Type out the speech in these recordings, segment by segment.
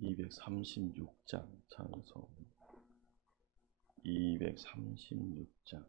236장 찬송 236장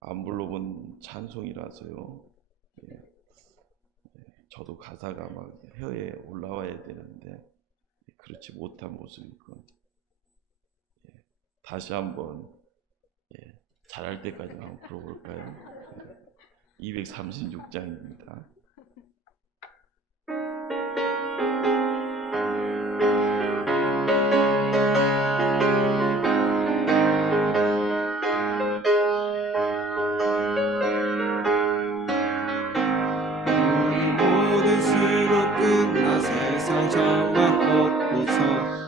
안 불러본 찬송이라서요. 저도 가사가 막 혀에 올라와야 되는데 그렇지 못한 모습이고 다시 한번 잘할 때까지 한번 불러볼까요? 236장입니다.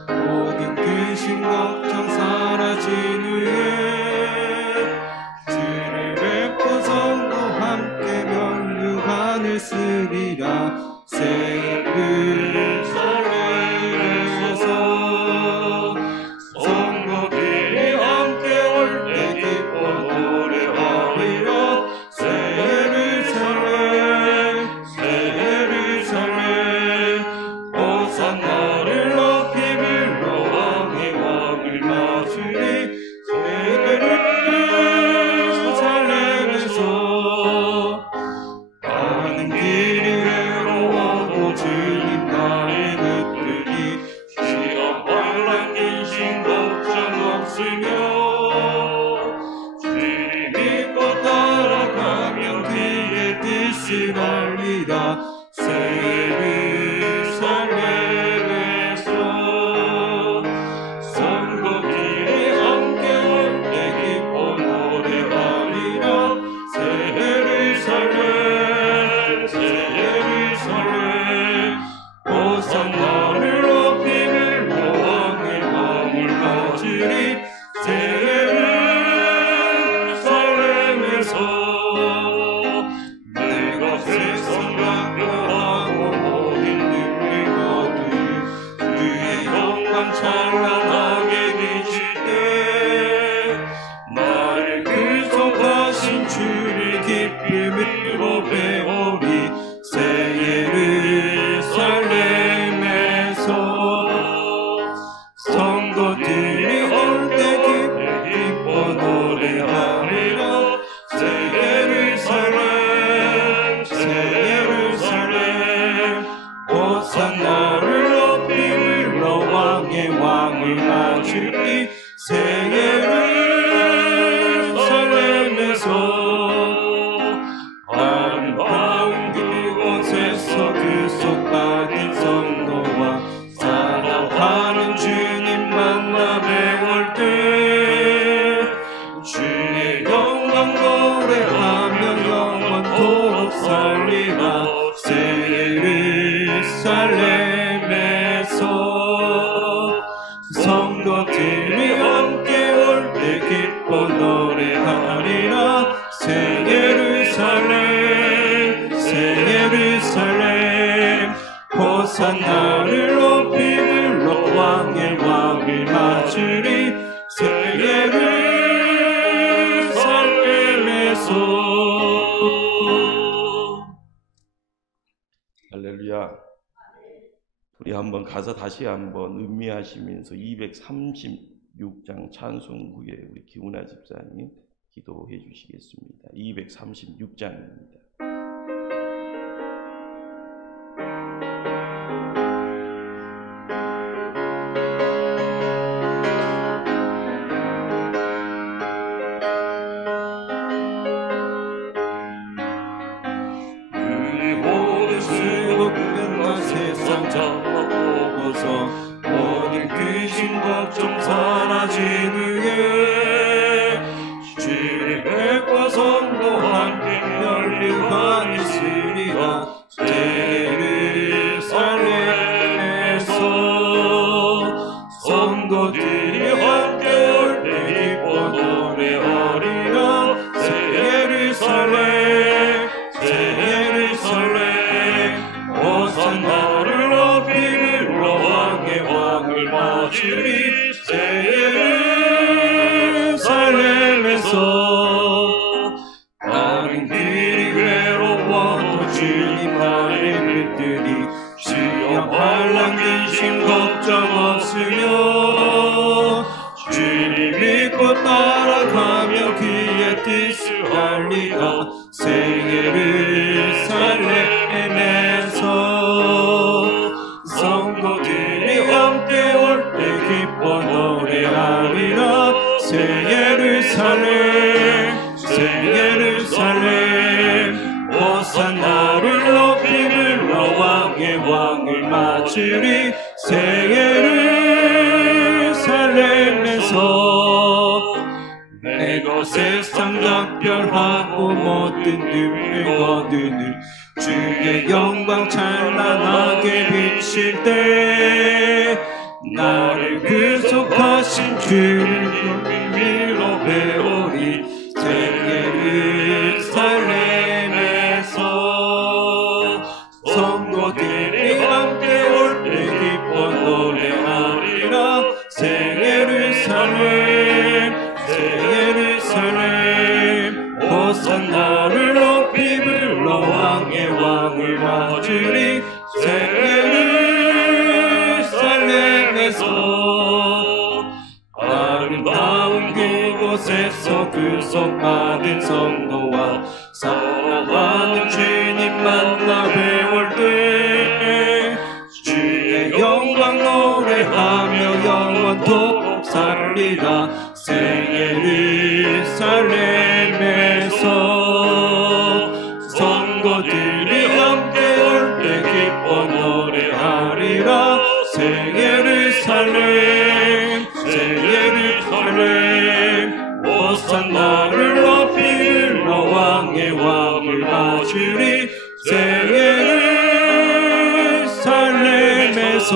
모든 근심 걱정 사라진 후에 주를 뵙고 성도 함께 면류관을 쓰리라. 새를 설레면서 성도들이 함께 올 때 기뻐 노래하리라. 새를 설레 새를 설레 호산나를 높이 빌러 왕이 왕을 맞으리. 맞으리 새 예루살렘에서 내가 세상 각별하고 모든 능력을 얻으리 주의 영광 찬란하게 비칠 때 나를 구속하신 주를 기쁨으로 배우리 새 예루살렘에서 성도들이 함께 기뻐 노래하리라 새 예루살렘 호산나를 높이 불러 왕의 왕을 맞으리 새 예루살렘에서 아름다운 그곳에서 구속받은 성도와 사랑하는 주님 만나 배울 때 주의 영광 노래하며 영원토록 살리라 새 예루살렘에서 성도들이 함께 올 때 기뻐 노래하리라 새 예루살렘 호산나를 높이 불러 왕의 왕을 맞으리 새 예루살렘에서 할렐루야. 우리 한번 가사 다시 한번 음미하시면서 236장 찬송 후에 우리 기훈아 집사님 기도해 주시겠습니다. 236장입니다. 세상 잡아보고서 모든 귀신 걱정 사라지느게 주의 백과 성도 함께 연립한 있으리라 새 예루살렘에서 성도들이 함께 올 때 기뻐 노래하리라 새 예루살렘 호산나를 높이 불러 왕의 왕을 맞으리 새 예루살렘에서 다른 길이 외로워도 주님 나를 붙들이 주여 환난 귀신 걱정 없으며 주님 믿고 따라가며 그의 뜻을 알리라 새 예루살렘에서 성도들이 함께 올 때 기뻐 노래하리라 새 예루살렘 호산나를 높이 불러 왕의 왕을 맞으리 새 예루살렘에서 내가 세상 작별하고 모든 능력을 얻으니 주의 영광 찬란하게 비칠 때 나를 구속하신 주를 기쁨으로 배우리 새 예루살렘에서 성도들이 함께 올 때 기뻐 노래하리라 새 예루살렘 호산나를 높이 불러 왕의 왕을 맞으리 새 예루살렘에서 아름다운 그곳에서 구속받은 성도와 사랑하는 주님 만나 배울 때 주의 영광 노래하며 영원토록 살리라 새 예루살렘에서 성도들이 함께 올 때 기뻐 노래하리라 새 예루살렘 호산나를 높이 불러 왕의 왕을 맞으리 새 예루살렘에서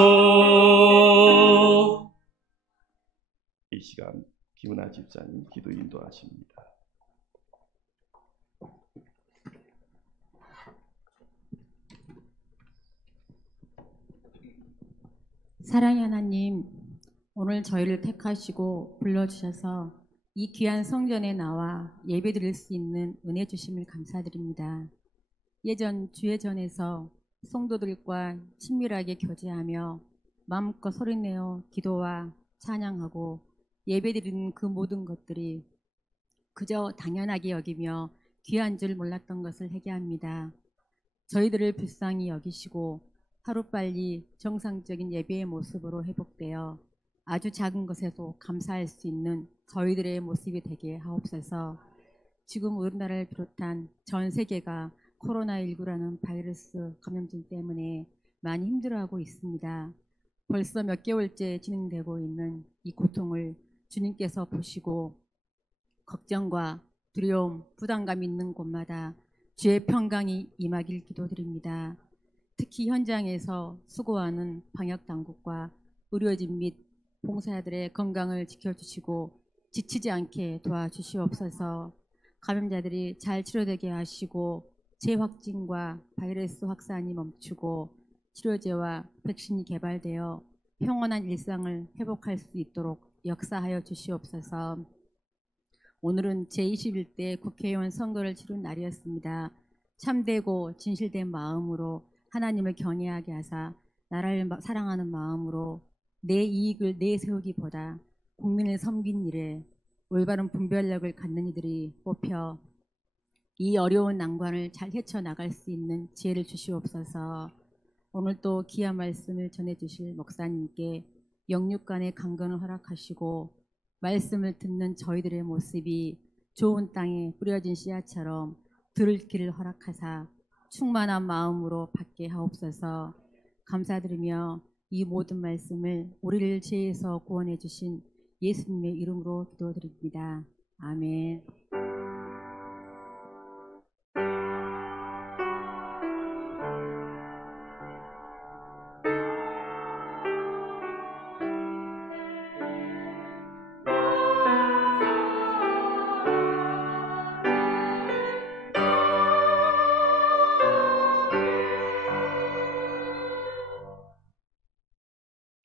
이 시간 김은아 집사님 기도 인도하십니다. 사랑의 하나님, 오늘 저희를 택하시고 불러주셔서 이 귀한 성전에 나와 예배드릴 수 있는 은혜 주심을 감사드립니다. 예전 주회전에서 성도들과 친밀하게 교제하며 마음껏 소리내어 기도와 찬양하고 예배드리는 그 모든 것들이 그저 당연하게 여기며 귀한 줄 몰랐던 것을 회개합니다. 저희들을 불쌍히 여기시고 하루빨리 정상적인 예배의 모습으로 회복되어 아주 작은 것에도 감사할 수 있는 저희들의 모습이 되게 하옵소서. 지금 우리나라를 비롯한 전 세계가 코로나19라는 바이러스 감염증 때문에 많이 힘들어하고 있습니다. 벌써 몇 개월째 진행되고 있는 이 고통을 주님께서 보시고 걱정과 두려움, 부담감 있는 곳마다 주의 평강이 임하길 기도드립니다. 특히 현장에서 수고하는 방역당국과 의료진 및 봉사자들의 건강을 지켜주시고 지치지 않게 도와주시옵소서. 감염자들이 잘 치료되게 하시고 재확진과 바이러스 확산이 멈추고 치료제와 백신이 개발되어 평온한 일상을 회복할 수 있도록 역사하여 주시옵소서. 오늘은 제21대 국회의원 선거를 치른 날이었습니다. 참되고 진실된 마음으로 하나님을 경외하게 하사 나라를 사랑하는 마음으로 내 이익을 내세우기보다 국민을 섬긴 일에 올바른 분별력을 갖는 이들이 뽑혀 이 어려운 난관을 잘 헤쳐나갈 수 있는 지혜를 주시옵소서. 오늘 또 귀한 말씀을 전해주실 목사님께 영육간의 강건을 허락하시고 말씀을 듣는 저희들의 모습이 좋은 땅에 뿌려진 씨앗처럼 들을 길을 허락하사 충만한 마음으로 받게 하옵소서. 감사드리며 이 모든 말씀을 우리를 죄에서 구원해 주신 예수님의 이름으로 기도드립니다. 아멘.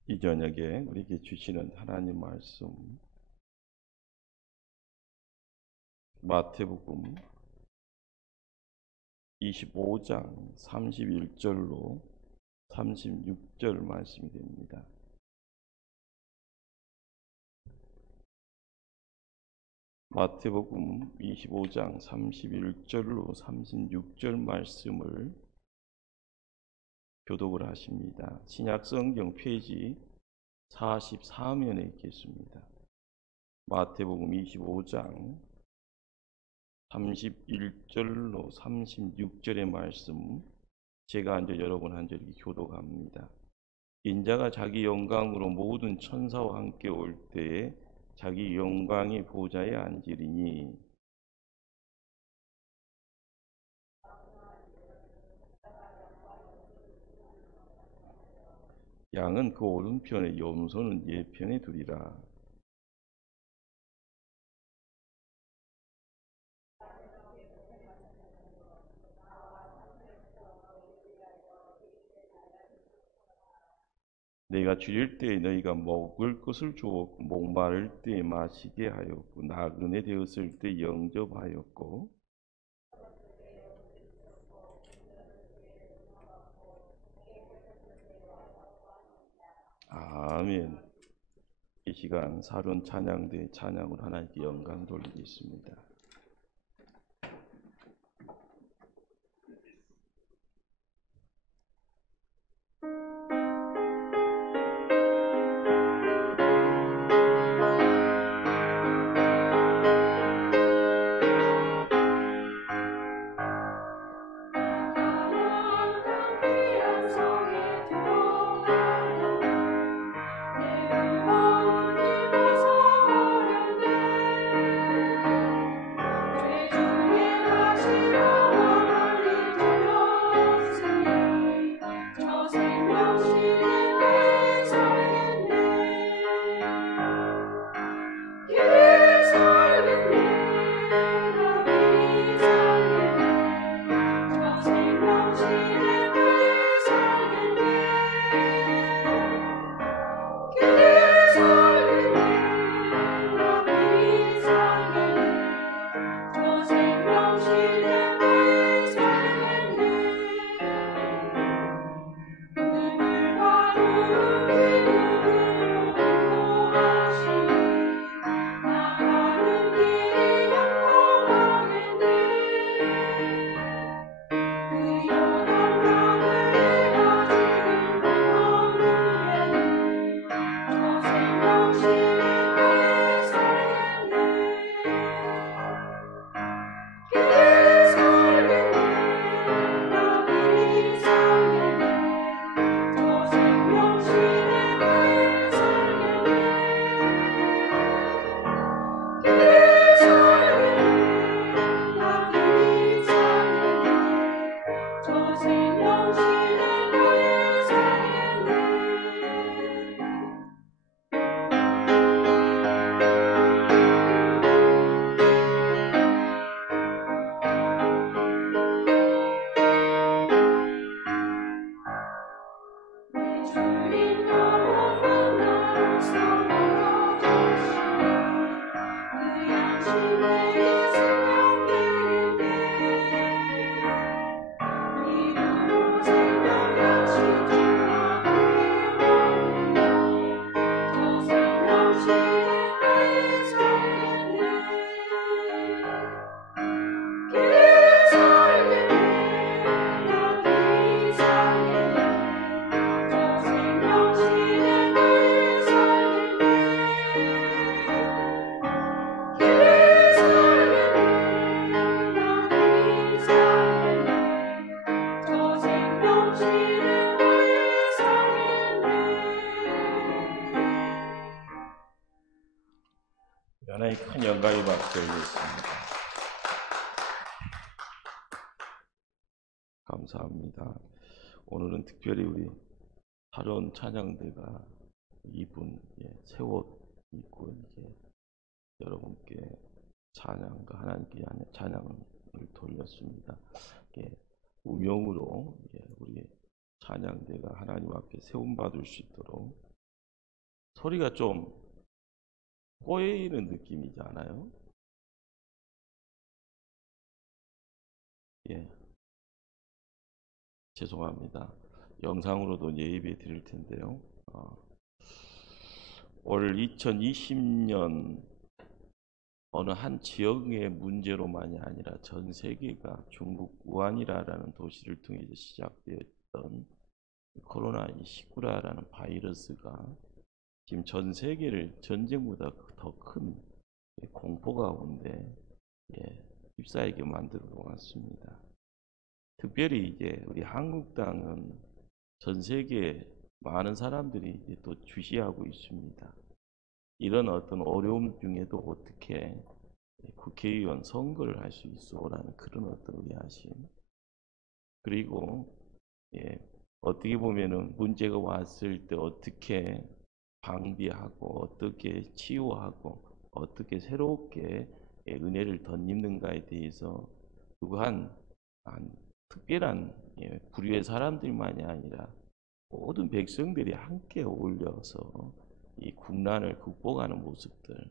이 저녁에 우리에게 주시는 하나님 말씀 마태복음 25장 31절로 36절 말씀이 됩니다. 마태복음 25장 31절로 36절 말씀을 교독을 하십니다. 신약성경 페이지 44면에 있겠습니다. 마태복음 25장 31절로 36절의 말씀, 제가 이제 여러분 한 절 교독합니다. 인자가 자기 영광으로 모든 천사와 함께 올 때에 자기 영광의 보좌에 앉으리니 양은 그 오른편에 염소는 예편에 두리라. 내가 줄일 때에 너희가 먹을 것을 주었고 목마를 때에 마시게 하였고 나그네 되었을 때 영접하였고 아멘. 이 시간 사륜 찬양대 찬양으로 하나님께 영광 돌리겠습니다. 하나님 큰 영광의 박수 올렸습니다. 감사합니다. 오늘은 특별히 우리 하론 찬양대가 입은 새 옷 입고 이제 여러분께 찬양과 하나님께 찬양을 돌렸습니다. 우명으로 우리 찬양대가 하나님 앞에 세움받을 수 있도록 소리가 좀 꼬이는 느낌이지 않아요? 죄송합니다. 영상으로도 예배 드릴 텐데요. 올 2020년 어느 한 지역의 문제로만이 아니라 전 세계가 중국 우한이라는 도시를 통해서 시작되었던 코로나19라는 바이러스가 지금 전 세계를 전쟁보다 더 큰 공포 가운데 휩싸이게 만들어 놓았습니다. 특별히 이제 우리 한국 땅은 전 세계 많은 사람들이 이제 또 주시하고 있습니다. 이런 어떤 어려움 중에도 어떻게 국회의원 선거를 할 수 있어라는 그런 어떤 의아심, 그리고 어떻게 보면은 문제가 왔을 때 어떻게 방비하고 어떻게 치유하고 어떻게 새롭게 은혜를 덧입는가에 대해서 그한 특별한 부류의 사람들만이 아니라 모든 백성들이 함께 어울려서 이 국난을 극복하는 모습들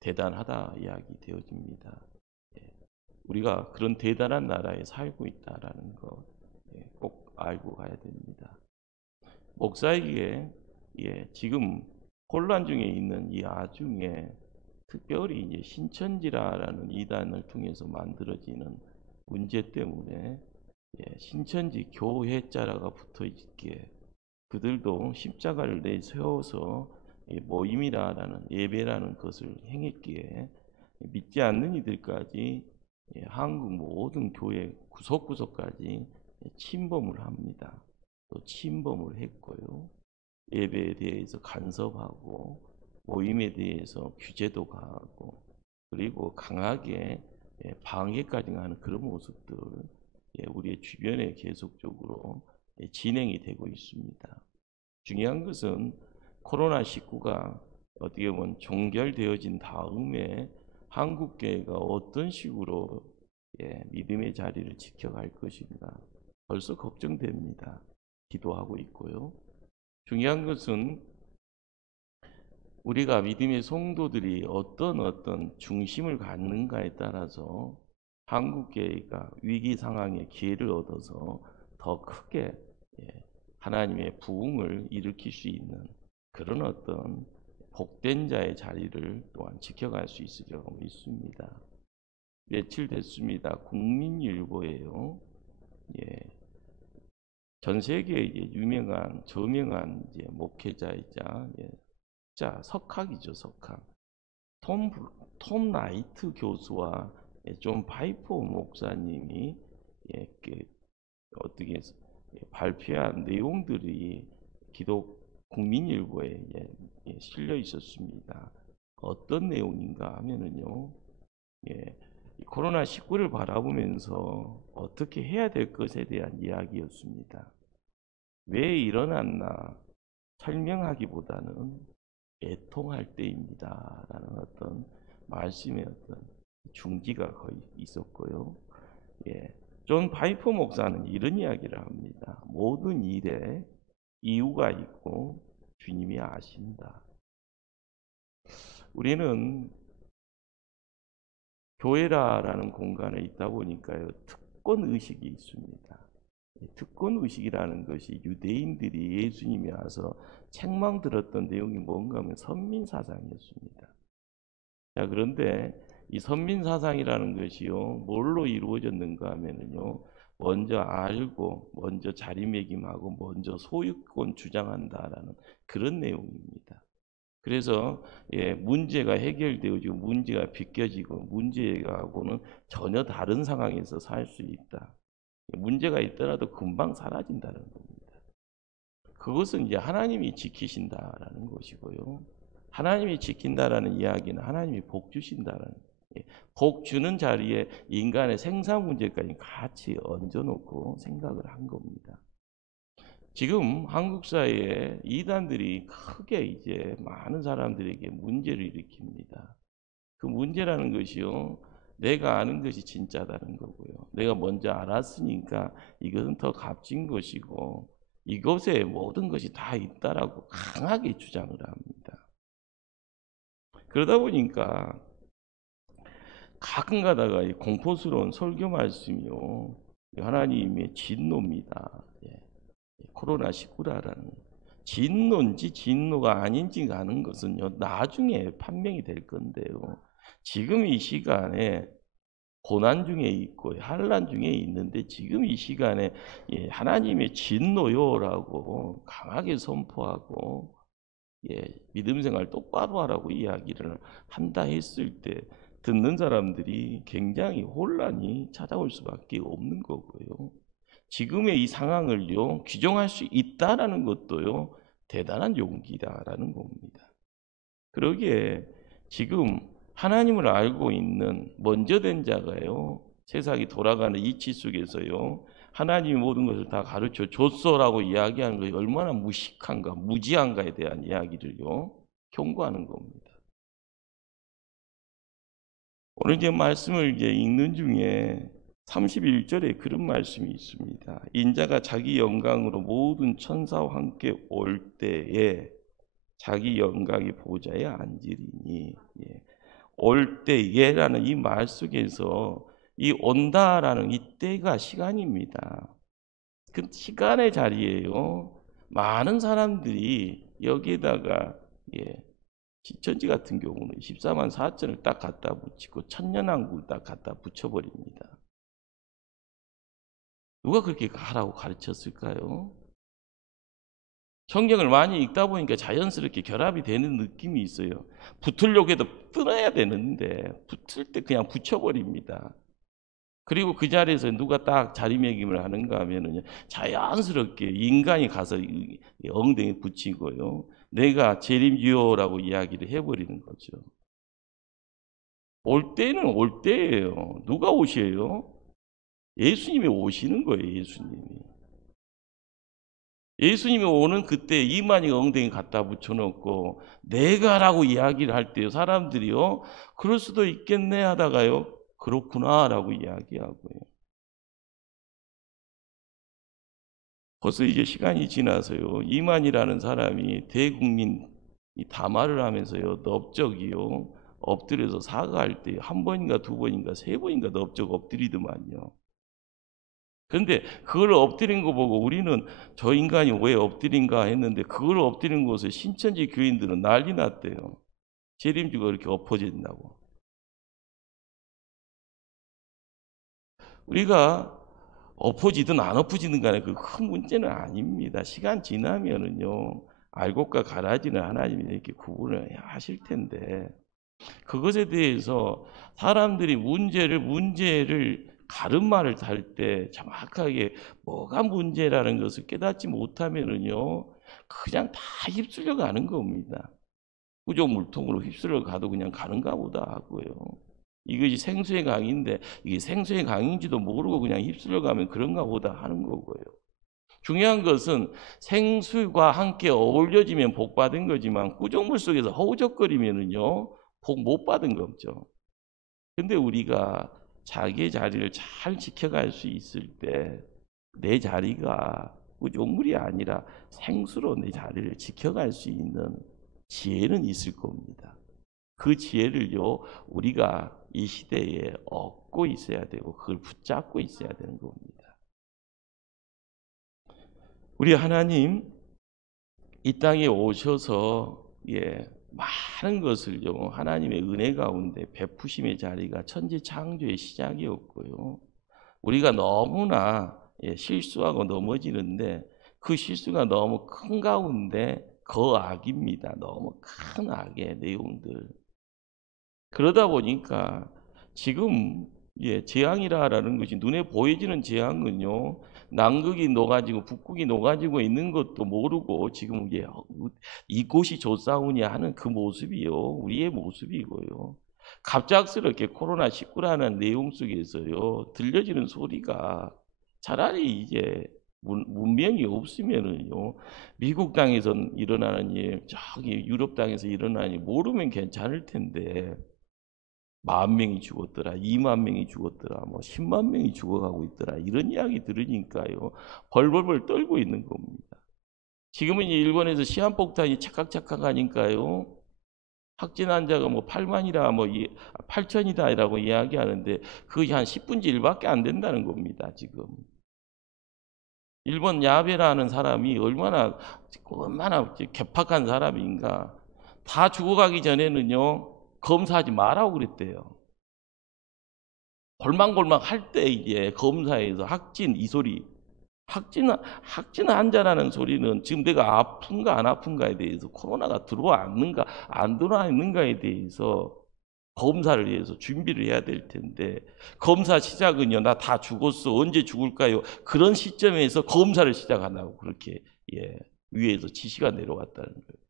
대단하다 이야기 되어집니다. 우리가 그런 대단한 나라에 살고 있다라는 거 꼭 알고 가야 됩니다. 목사에게 지금 혼란 중에 있는 이 와중에 특별히 이제 신천지라는 이단을 통해서 만들어지는 문제 때문에 신천지 교회자라가 붙어 있기에 그들도 십자가를 내세워서 모임이라는 예배라는 것을 행했기에 믿지 않는 이들까지 한국 모든 교회 구석구석까지 침범을 합니다. 또 침범을 했고요. 예배에 대해서 간섭하고 모임에 대해서 규제도 가하고 그리고 강하게 방해까지 하는 그런 모습들 우리의 주변에 계속적으로 진행이 되고 있습니다. 중요한 것은 코로나19가 어떻게 보면 종결되어진 다음에 한국교회가 어떤 식으로 믿음의 자리를 지켜갈 것인가 벌써 걱정됩니다. 기도하고 있고요. 중요한 것은 우리가 믿음의 성도들이 어떤 중심을 갖는가에 따라서 한국교회가 위기 상황에 기회를 얻어서 더 크게 하나님의 부흥을 일으킬 수 있는 그런 어떤 복된 자의 자리를 또한 지켜갈 수 있으리라고 믿습니다. 며칠 됐습니다. 국민일보예요. 전 세계의 유명한 저명한 목회자이자 석학이죠, 석학. 톰 라이트 교수와 존 파이퍼 목사님이 어떻게 발표한 내용들이 국민일보에 실려 있었습니다. 어떤 내용인가 하면은요, 코로나19를 바라보면서 어떻게 해야 될 것에 대한 이야기였습니다. 왜 일어났나 설명하기보다는 애통할 때입니다. 라는 어떤 말씀의 어떤 중지가 거의 있었고요. 존 파이퍼 목사는 이런 이야기를 합니다. 모든 일에 이유가 있고 주님이 아신다. 우리는 교회라는 공간에 있다 보니까요, 특권의식이 있습니다. 특권의식이라는 것이 유대인들이 예수님이 와서 책망 들었던 내용이 뭔가 하면 선민사상이었습니다. 자, 그런데 이 선민사상이라는 것이요, 뭘로 이루어졌는가 하면은요, 먼저 알고, 먼저 자리매김하고, 먼저 소유권 주장한다라는 그런 내용입니다. 그래서 문제가 해결되어지고 문제가 비껴지고 문제하고는 전혀 다른 상황에서 살 수 있다. 문제가 있더라도 금방 사라진다는 겁니다. 그것은 이제 하나님이 지키신다라는 것이고요. 하나님이 지킨다라는 이야기는 하나님이 복 주신다는, 복 주는 자리에 인간의 생산 문제까지 같이 얹어놓고 생각을 한 겁니다. 지금 한국 사회에 이단들이 크게 이제 많은 사람들에게 문제를 일으킵니다. 그 문제라는 것이요, 내가 아는 것이 진짜다는 거고요. 내가 먼저 알았으니까 이것은 더 값진 것이고 이것에 모든 것이 다 있다라고 강하게 주장을 합니다. 그러다 보니까 가끔 가다가 이 공포스러운 설교 말씀이요, 하나님의 진노입니다. 코로나19라는 진노인지 진노가 아닌지 가는 것은요, 나중에 판명이 될 건데요. 지금 이 시간에 고난 중에 있고 환난 중에 있는데 지금 이 시간에 하나님의 진노요라고 강하게 선포하고 믿음 생활 똑바로 하라고 이야기를 한다 했을 때 듣는 사람들이 굉장히 혼란이 찾아올 수밖에 없는 거고요. 지금의 이 상황을요, 규정할 수 있다라는 것도요, 대단한 용기다라는 겁니다. 그러기에 지금 하나님을 알고 있는 먼저 된 자가요, 세상이 돌아가는 이치 속에서요, 하나님이 모든 것을 다 가르쳐 줬어라고 이야기하는 것이 얼마나 무식한가, 무지한가에 대한 이야기를요, 경고하는 겁니다. 오늘 이제 말씀을 이제 읽는 중에 31절에 그런 말씀이 있습니다. 인자가 자기 영광으로 모든 천사와 함께 올 때에 자기 영광이 보좌에 앉으리니, 올 때에라는 이 말 속에서 이 온다라는 이 때가 시간입니다. 그 시간의 자리에요, 많은 사람들이 여기에다가 시천지 같은 경우는 14만 4천을 딱 갖다 붙이고 천년왕국을 딱 갖다 붙여버립니다. 누가 그렇게 하라고 가르쳤을까요? 성경을 많이 읽다 보니까 자연스럽게 결합이 되는 느낌이 있어요. 붙으려고 해도 끊어야 되는데 붙을 때 그냥 붙여버립니다. 그리고 그 자리에서 누가 딱 자리매김을 하는가 하면은 자연스럽게 인간이 가서 엉덩이 붙이고요, 내가 재림주요라고 이야기를 해버리는 거죠. 올 때는 올 때예요. 누가 오셔요? 예수님이 오시는 거예요. 예수님이 오는 그때 이만희가 엉덩이 갖다 붙여놓고 내가라고 이야기를 할 때요, 사람들이요, 그럴 수도 있겠네 하다가요, 그렇구나라고 이야기하고요. 벌써 이제 시간이 지나서요, 이만희라는 사람이 대국민 담화를 하면서요, 넓적이요, 엎드려서 사과할 때 한 번인가 두 번인가 세 번인가 넓적 엎드리더만요. 그런데 그걸 엎드린 거 보고 우리는 저 인간이 왜 엎드린가 했는데, 그걸 엎드린 곳에 신천지 교인들은 난리 났대요. 재림주가 그렇게 엎어진다고. 우리가 엎어지든 안 엎어지든 간에 그 큰 문제는 아닙니다. 시간 지나면은요, 알곡과 가라지는 하나님이 이렇게 구분을 하실 텐데, 그것에 대해서 사람들이 문제를 가름말을 달 때 정확하게 뭐가 문제라는 것을 깨닫지 못하면은요, 그냥 다 휩쓸려 가는 겁니다. 구조물통으로 휩쓸려 가도 그냥 가는가 보다 하고요. 이것이 생수의 강인데 이게 생수의 강인지도 모르고 그냥 휩쓸려 가면 그런가 보다 하는 거고요. 중요한 것은 생수가 함께 어울려지면 복 받은 거지만 구조물 속에서 허우적거리면은요, 복 못 받은 거죠. 근데 우리가 자기의 자리를 잘 지켜갈 수 있을 때 내 자리가 구조물이 아니라 생수로 내 자리를 지켜갈 수 있는 지혜는 있을 겁니다. 그 지혜를요, 우리가 이 시대에 얻고 있어야 되고 그걸 붙잡고 있어야 되는 겁니다. 우리 하나님 이 땅에 오셔서 많은 것을요, 하나님의 은혜 가운데 베푸심의 자리가 천지 창조의 시작이었고요, 우리가 너무나 실수하고 넘어지는데 그 실수가 너무 큰 가운데 거악입니다. 너무 큰 악의 내용들. 그러다 보니까 지금 재앙이라는 것이 눈에 보여지는 재앙은요, 남극이 녹아지고 북극이 녹아지고 있는 것도 모르고 지금 이게 이곳이 좋사오냐 하는 그 모습이요, 우리의 모습이고요. 갑작스럽게 코로나19라는 내용 속에서요 들려지는 소리가 차라리 이제 문명이 없으면은요 미국 땅에서 일어나는 일, 저기 유럽 땅에서 일어나는 일 모르면 괜찮을 텐데 10,000명이 죽었더라, 20,000명이 죽었더라, 뭐 10만 명이 죽어가고 있더라, 이런 이야기 들으니까요 벌벌벌 떨고 있는 겁니다. 지금은 일본에서 시한폭탄이 착각착각 하니까요 확진 환자가 뭐 8만이라 뭐 8천이다라고 이야기하는데 그게 한 10분의 1밖에 안 된다는 겁니다. 지금 일본 야베라는 사람이 얼마나 개팍한 사람인가. 다 죽어가기 전에는요 검사하지 말라고 그랬대요. 골망골망 할 때 이제 검사에서 확진 이 소리, 확진 환자라는 소리는 지금 내가 아픈가 안 아픈가에 대해서, 코로나가 들어왔는가 안 들어왔는가에 대해서 검사를 위해서 준비를 해야 될 텐데 검사 시작은요 나 다 죽었어 언제 죽을까요? 그런 시점에서 검사를 시작한다고 그렇게 위에서 지시가 내려왔다는 거예요.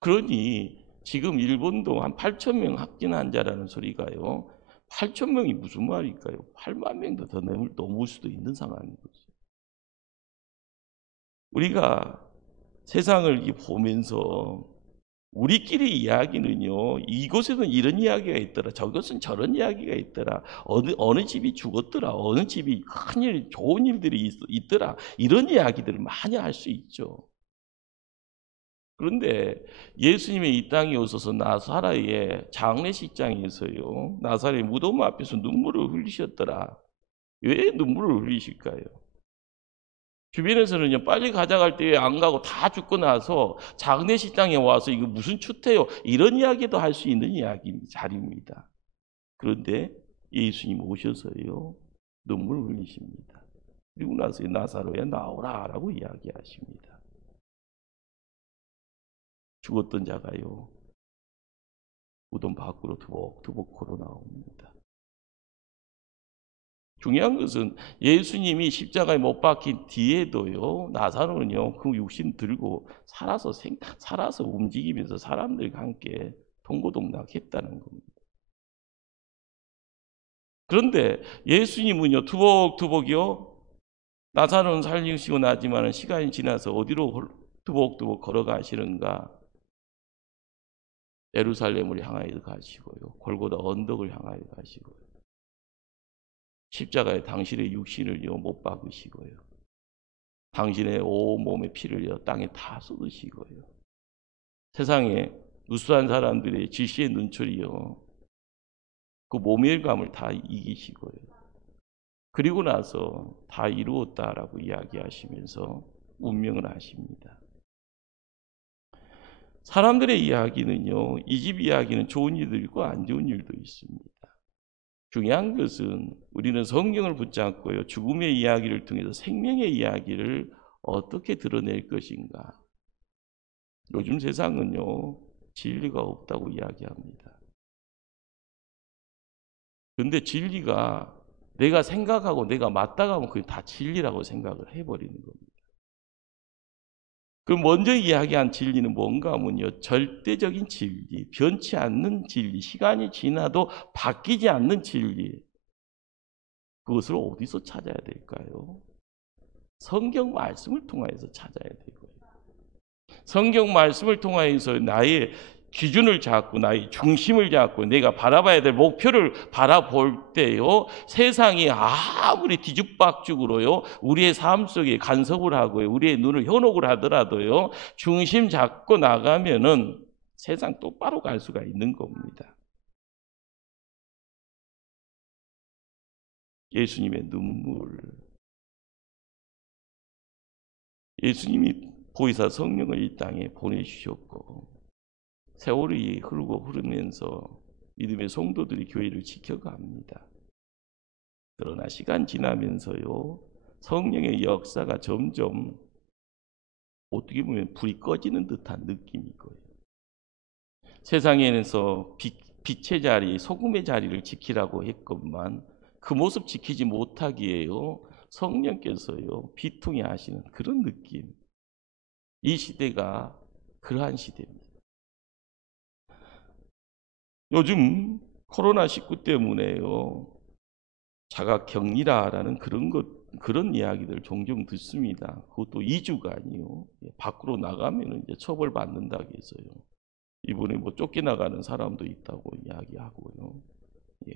그러니 지금 일본도 한 8,000명 확진 환자라는 소리가요 8,000명이 무슨 말일까요? 8만 명도 더 넘을 수도 있는 상황인 거죠. 우리가 세상을 보면서 우리끼리 이야기는요 이곳에는 이런 이야기가 있더라, 저것은 저런 이야기가 있더라, 어느 집이 죽었더라, 어느 집이 큰일 좋은 일들이 있더라, 이런 이야기들을 많이 할 수 있죠. 그런데 예수님의 이 땅에 오셔서 나사렛의 장례식장에서요 나사렛 무덤 앞에서 눈물을 흘리셨더라. 왜 눈물을 흘리실까요? 주변에서는요 빨리 가져갈 때 왜 안 가고 다 죽고 나서 장례식장에 와서 이거 무슨 추태요, 이런 이야기도 할 수 있는 자리입니다. 그런데 예수님 오셔서요 눈물을 흘리십니다. 그리고 나서 나사로야 나오라 라고 이야기하십니다. 죽었던 자가요 무덤 밖으로 두벅두벅 걸어 나옵니다. 중요한 것은 예수님이 십자가에 못 박힌 뒤에도요 나사로는요 그 육신 들고 살아서 움직이면서 사람들과 함께 동고동락했다는 겁니다. 그런데 예수님은요 투벅투벅이요 나사로는 살리시고 나지만 시간이 지나서 어디로 투벅투벅 걸어가시는가? 예루살렘을 향하여 가시고요 골고다 언덕을 향하여 가시고요 십자가에 당신의 육신을요 못 박으시고요 당신의 온몸의 피를요 땅에 다 쏟으시고요 세상에 무수한 사람들의 질시의 눈초리요 그 모멸감을 다 이기시고요 그리고 나서 다 이루었다라고 이야기하시면서 운명을 하십니다. 사람들의 이야기는요 이 집 이야기는 좋은 일도 있고 안 좋은 일도 있습니다. 중요한 것은 우리는 성경을 붙잡고요 죽음의 이야기를 통해서 생명의 이야기를 어떻게 드러낼 것인가. 요즘 세상은요 진리가 없다고 이야기합니다. 그런데 진리가 내가 생각하고 내가 맞다고 하면 그게 다 진리라고 생각을 해버리는 겁니다. 그 먼저 이야기한 진리는 뭔가 하면요 절대적인 진리, 변치 않는 진리, 시간이 지나도 바뀌지 않는 진리. 그것을 어디서 찾아야 될까요? 성경 말씀을 통해서 찾아야 되고요. 성경 말씀을 통해서 나의 기준을 잡고 나의 중심을 잡고 내가 바라봐야 될 목표를 바라볼 때요 세상이 아무리 뒤죽박죽으로요 우리의 삶 속에 간섭을 하고요 우리의 눈을 현혹을 하더라도요 중심 잡고 나가면은 세상 똑바로 갈 수가 있는 겁니다. 예수님의 눈물, 예수님이 보혜사 성령을 이 땅에 보내주셨고 세월이 흐르면서 믿음의 성도들이 교회를 지켜갑니다. 그러나 시간 지나면서요 성령의 역사가 점점 어떻게 보면 불이 꺼지는 듯한 느낌이 거예요. 세상에서 빛의 자리, 소금의 자리를 지키라고 했건만 그 모습 지키지 못하기에요 성령께서요 비통해 하시는 그런 느낌. 이 시대가 그러한 시대입니다. 요즘 코로나19 때문에요 자가격리라라는 그런 이야기들 종종 듣습니다. 그것도 2주간이요. 밖으로 나가면 이제 처벌받는다고 해서요. 이번에 뭐 쫓겨나가는 사람도 있다고 이야기하고요. 예.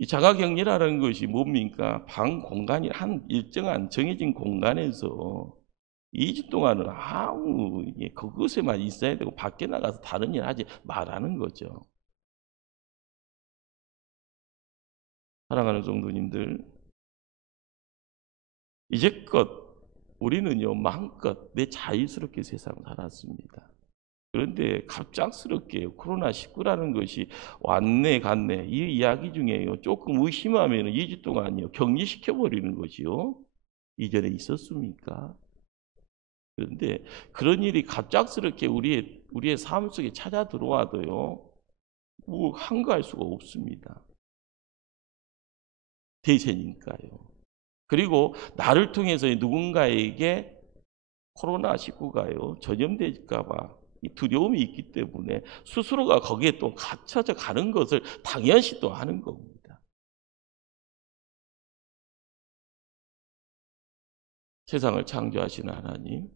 이 자가격리라는 것이 뭡니까? 방 공간이 한 일정한 정해진 공간에서 2주 동안은 아무 그것에만 있어야 되고 밖에 나가서 다른 일 하지 말라는 거죠. 사랑하는 성도님들, 이제껏 우리는요 마음껏 내 자유스럽게 세상을 살았습니다. 그런데 갑작스럽게 코로나19라는 것이 왔네 갔네 이 이야기 중에요 조금 의심하면 2주 동안요 격리시켜버리는 것이요 이전에 있었습니까? 그런데 그런 일이 갑작스럽게 우리의 삶 속에 찾아 들어와도요 뭐 한가할 수가 없습니다. 대세니까요. 그리고 나를 통해서 누군가에게 코로나19가요 전염될까 봐 이 두려움이 있기 때문에 스스로가 거기에 또 갇혀져 가는 것을 당연시 또 하는 겁니다. 세상을 창조하시는 하나님,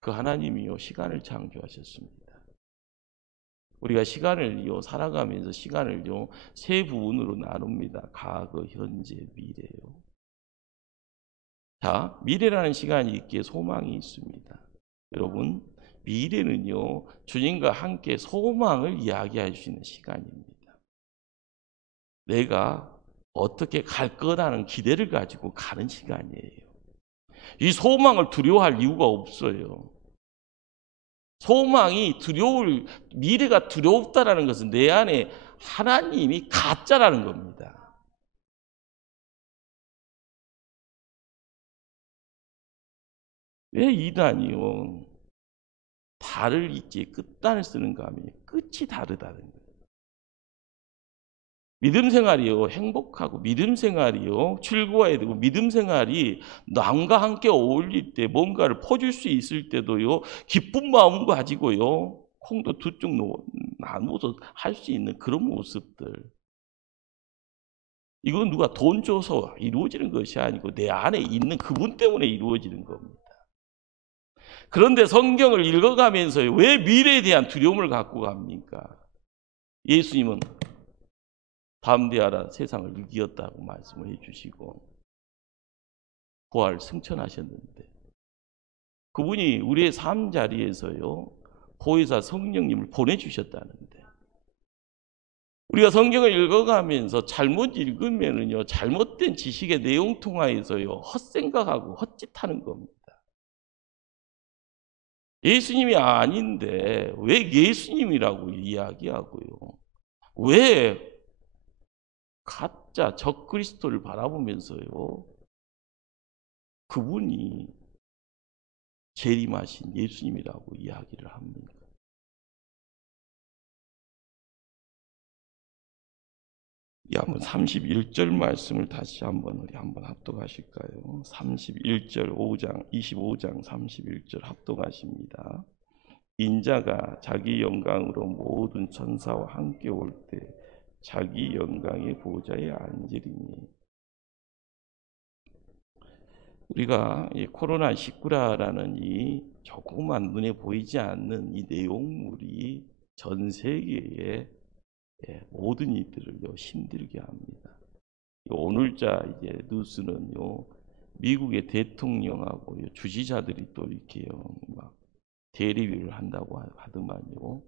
그 하나님이요 시간을 창조하셨습니다. 우리가 시간을요 살아가면서 시간을요 세 부분으로 나눕니다. 과거, 현재, 미래요. 자, 미래라는 시간이 있기에 소망이 있습니다. 여러분, 미래는요 주님과 함께 소망을 이야기할 수 있는 시간입니다. 내가 어떻게 갈 거라는 기대를 가지고 가는 시간이에요. 이 소망을 두려워할 이유가 없어요. 소망이 미래가 두렵다라는 것은 내 안에 하나님이 가짜라는 겁니다. 왜 이단이요? 달을 있지 끝단을 쓰는가 하면 끝이 다르다는 거예요. 믿음 생활이요 행복하고 믿음 생활이요 즐거워야 되고 믿음 생활이 남과 함께 어울릴 때 뭔가를 퍼줄 수 있을 때도요 기쁜 마음 가지고요 콩도 두 쪽 나누어서 할 수 있는 그런 모습들, 이건 누가 돈 줘서 이루어지는 것이 아니고 내 안에 있는 그분 때문에 이루어지는 겁니다. 그런데 성경을 읽어가면서 왜 미래에 대한 두려움을 갖고 갑니까? 예수님은 담대하라 세상을 이겼다고 말씀을 해주시고 부활 승천하셨는데 그분이 우리의 삶 자리에서요 보혜사 성령님을 보내주셨다는데 우리가 성경을 읽어가면서 잘못 읽으면은요 잘못된 지식의 내용 통하여서요 헛생각하고 헛짓하는 겁니다. 예수님이 아닌데 왜 예수님이라고 이야기하고요? 왜 가짜 적그리스도를 바라보면서요 그분이 재림하신 예수님이라고 이야기를 합니다. 한번 31절 말씀을 다시 우리 한번 합독하실까요? 31절 25장 31절 합독하십니다. 인자가 자기 영광으로 모든 천사와 함께 올 때 자기 영광의 보좌에 앉으리니. 우리가 이 코로나19라는 이 조그만 눈에 보이지 않는 이 내용물이 전 세계에 모든 이들을요 힘들게 합니다. 오늘자 이제 뉴스는요 미국의 대통령하고 주지사들이 또 이렇게요 막 대리비를 한다고 하더만요.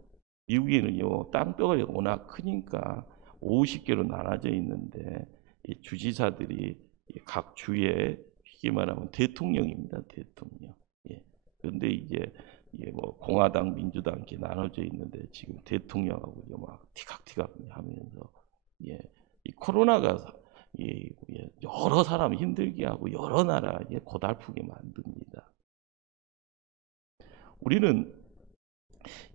미국에는요 땅덩어리가 워낙 크니까 50개로 나눠져 있는데 이 주지사들이 각 주에 쉽게 말하면 대통령입니다. 대통령. 그런데 이게 뭐 공화당, 민주당 이렇게 나눠져 있는데 지금 대통령하고 막 티각티각 하면서 이 코로나가 여러 사람 힘들게 하고 여러 나라 고달프게 만듭니다. 우리는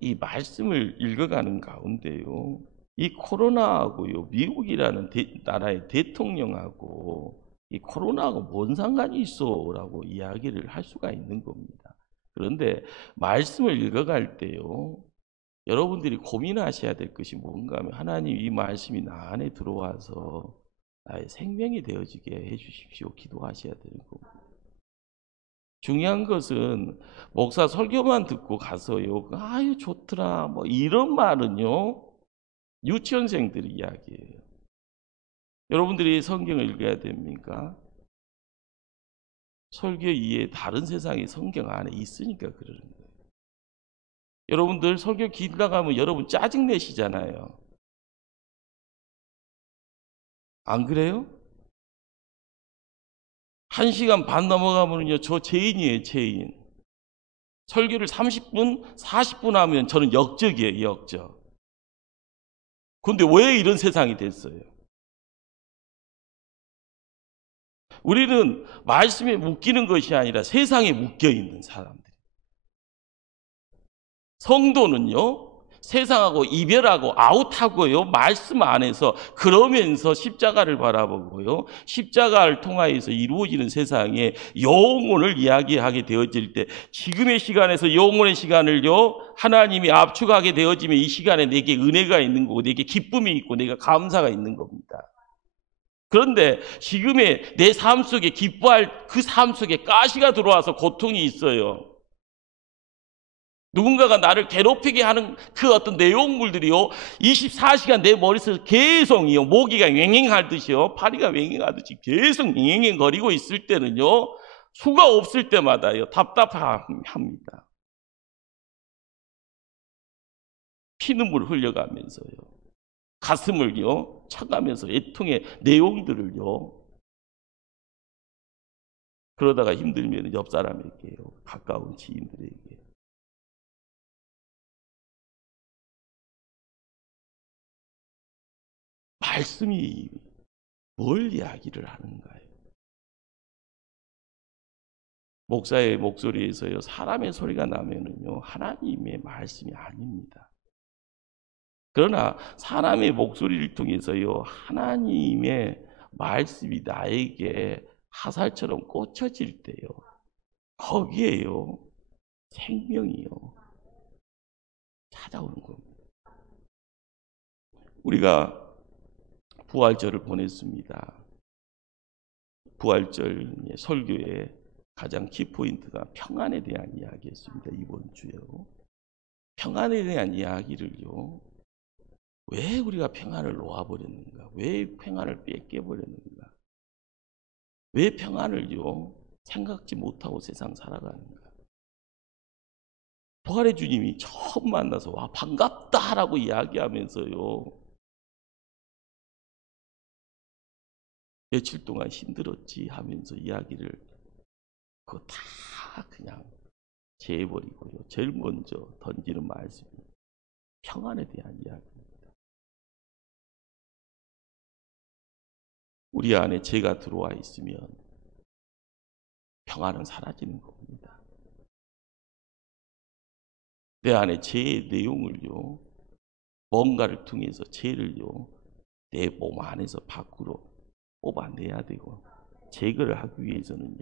이 말씀을 읽어가는 가운데요, 이 코로나하고요 미국이라는 나라의 대통령하고 이 코로나하고 뭔 상관이 있어라고 이야기를 할 수가 있는 겁니다. 그런데 말씀을 읽어갈 때요, 여러분들이 고민하셔야 될 것이 뭔가 하면 하나님 이 말씀이 나 안에 들어와서 나의 생명이 되어지게 해주십시오. 기도하셔야 되는 겁니다. 중요한 것은 목사 설교만 듣고 가서요, 아유 좋더라 뭐 이런 말은요 유치원생들의 이야기예요. 여러분들이 성경을 읽어야 됩니까? 설교 이외에 다른 세상이 성경 안에 있으니까 그러는 거예요. 여러분들 설교 기다가면 여러분 짜증 내시잖아요. 안 그래요? 1시간 반 넘어가면요, 저 죄인이에요, 죄인. 설교를 30분, 40분 하면 저는 역적이에요, 역적. 그런데 왜 이런 세상이 됐어요? 우리는 말씀에 묶이는 것이 아니라 세상에 묶여 있는 사람들. 성도는요, 세상하고 이별하고 아웃하고요, 말씀 안에서 그러면서 십자가를 바라보고요, 십자가를 통하여서 이루어지는 세상에 영혼을 이야기하게 되어질 때, 지금의 시간에서 영혼의 시간을요 하나님이 압축하게 되어지면 이 시간에 내게 은혜가 있는 거고 내게 기쁨이 있고 내가 감사가 있는 겁니다. 그런데 지금의 내 삶 속에 기뻐할 그 삶 속에 가시가 들어와서 고통이 있어요. 누군가가 나를 괴롭히게 하는 그 어떤 내용물들이요, 24시간 내 머릿속에 계속이요, 모기가 왱왱하듯이요, 파리가 왱왱하듯이 계속 왱왱거리고 있을 때는요, 수가 없을 때마다요 답답합니다. 피눈물 흘려가면서요, 가슴을요 차가면서 애통의 내용들을요, 그러다가 힘들면 옆 사람에게요, 가까운 지인들에게 말씀이 뭘 이야기를 하는가요? 목사의 목소리에서요 사람의 소리가 나면은요 하나님의 말씀이 아닙니다. 그러나 사람의 목소리를 통해서요 하나님의 말씀이 나에게 화살처럼 꽂혀질 때요, 거기에요 생명이요 찾아오는 겁니다. 우리가 부활절을 보냈습니다. 부활절 설교의 가장 키포인트가 평안에 대한 이야기였습니다. 이번 주에요. 평안에 대한 이야기를요, 왜 우리가 평안을 놓아버렸는가? 왜 평안을 뺏겨버렸는가? 왜 평안을요 생각지 못하고 세상 살아가는가? 부활의 주님이 처음 만나서 와 반갑다라고 이야기하면서요, 며칠 동안 힘들었지 하면서 이야기를 그거 다 그냥 제해버리고요, 제일 먼저 던지는 말씀이 평안에 대한 이야기입니다. 우리 안에 죄가 들어와 있으면 평안은 사라지는 겁니다. 내 안에 죄의 내용을요, 뭔가를 통해서 죄를요 내 몸 안에서 밖으로 뽑아내야 되고, 제거를 하기 위해서는요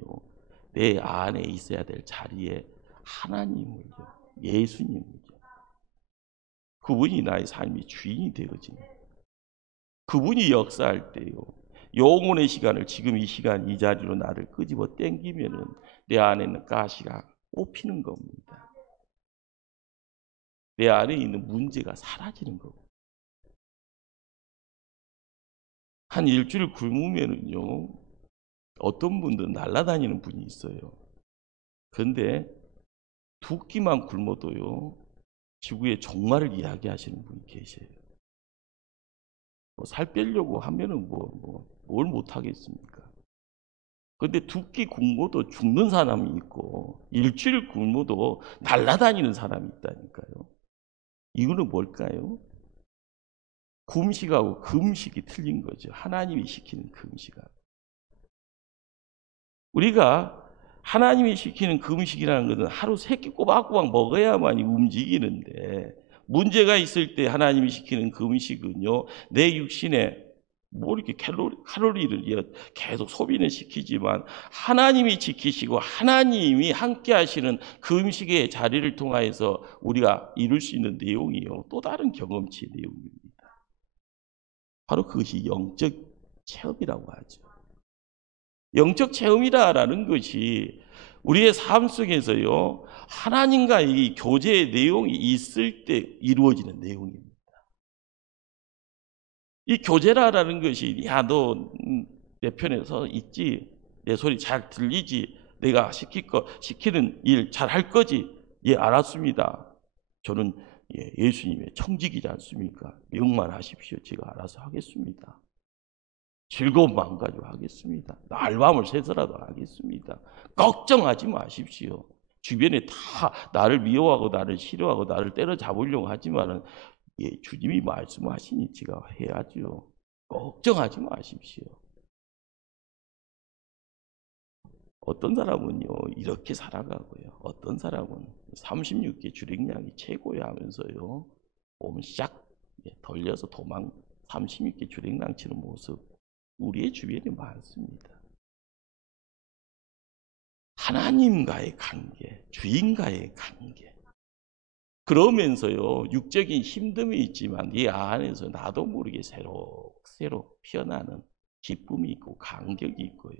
내 안에 있어야 될 자리에 하나님을요, 예수님을요, 그분이 나의 삶의 주인이 되어지는, 그분이 역사할 때요 영혼의 시간을 지금 이 시간 이 자리로 나를 끄집어 당기면은 내 안에 있는 가시가 뽑히는 겁니다. 내 안에 있는 문제가 사라지는 겁니다. 한 일주일 굶으면은요 어떤 분들은 날아다니는 분이 있어요. 그런데 2끼만 굶어도요 지구의 종말을 이야기하시는 분이 계세요. 살 빼려고 하면은 뭘 못하겠습니까? 그런데 2끼 굶어도 죽는 사람이 있고 일주일 굶어도 날아다니는 사람이 있다니까요. 이거는 뭘까요? 금식하고 금식이 틀린 거죠. 하나님이 시키는 금식하고. 우리가 하나님이 시키는 금식이라는 것은 하루 3끼 꼬박꼬박 먹어야만이 움직이는데, 문제가 있을 때 하나님이 시키는 금식은요 내 육신에 뭐 이렇게 칼로리를 계속 소비는 시키지만 하나님이 지키시고 하나님이 함께 하시는 그 음식의 자리를 통하여서 우리가 이룰 수 있는 내용이요. 또 다른 경험치의 내용입니다. 바로 그것이 영적 체험이라고 하죠. 영적 체험이라는 것이 우리의 삶 속에서요, 하나님과의 이 교제의 내용이 있을 때 이루어지는 내용입니다. 이 교제라는 것이, 야, 너 내 편에 서 있지? 내 소리 잘 들리지? 내가 시키는 일 잘 할 거지? 예, 알았습니다. 저는 예수님의 청직이지 않습니까? 명만 하십시오. 제가 알아서 하겠습니다. 즐거운 마음 가지고 하겠습니다. 날밤을 새서라도 하겠습니다. 걱정하지 마십시오. 주변에 다 나를 미워하고 나를 싫어하고 나를 때려잡으려고 하지만은 주님이 말씀하시니 제가 해야죠. 걱정하지 마십시오. 어떤 사람은요 이렇게 살아가고요. 어떤 사람은 36개 주랭량이 최고야 하면서요 몸을 싹 돌려서 도망 36개 주랭랑 치는 모습 우리의 주변에 많습니다. 하나님과의 관계, 주인과의 관계. 그러면서요 육적인 힘듦이 있지만 이 안에서 나도 모르게 새록새록 피어나는 기쁨이 있고 감격이 있고요.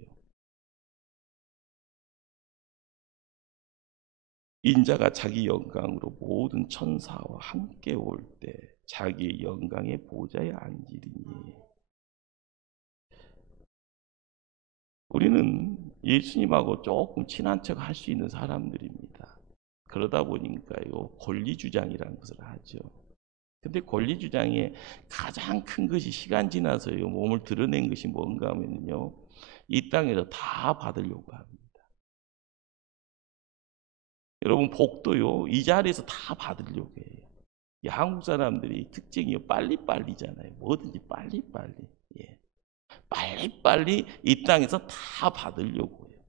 인자가 자기 영광으로 모든 천사와 함께 올 때 자기의 영광의 보좌에 앉으리니. 우리는 예수님하고 조금 친한 척 할 수 있는 사람들입니다. 그러다 보니까요 권리주장이라는 것을 하죠. 근데 권리주장의 가장 큰 것이 시간 지나서요 몸을 드러낸 것이 뭔가 하면요 이 땅에서 다 받으려고 합니다. 여러분 복도요 이 자리에서 다 받으려고 해요. 한국 사람들이 특징이요 빨리빨리잖아요. 뭐든지 빨리빨리. 빨리빨리 이 땅에서 다 받으려고 해요.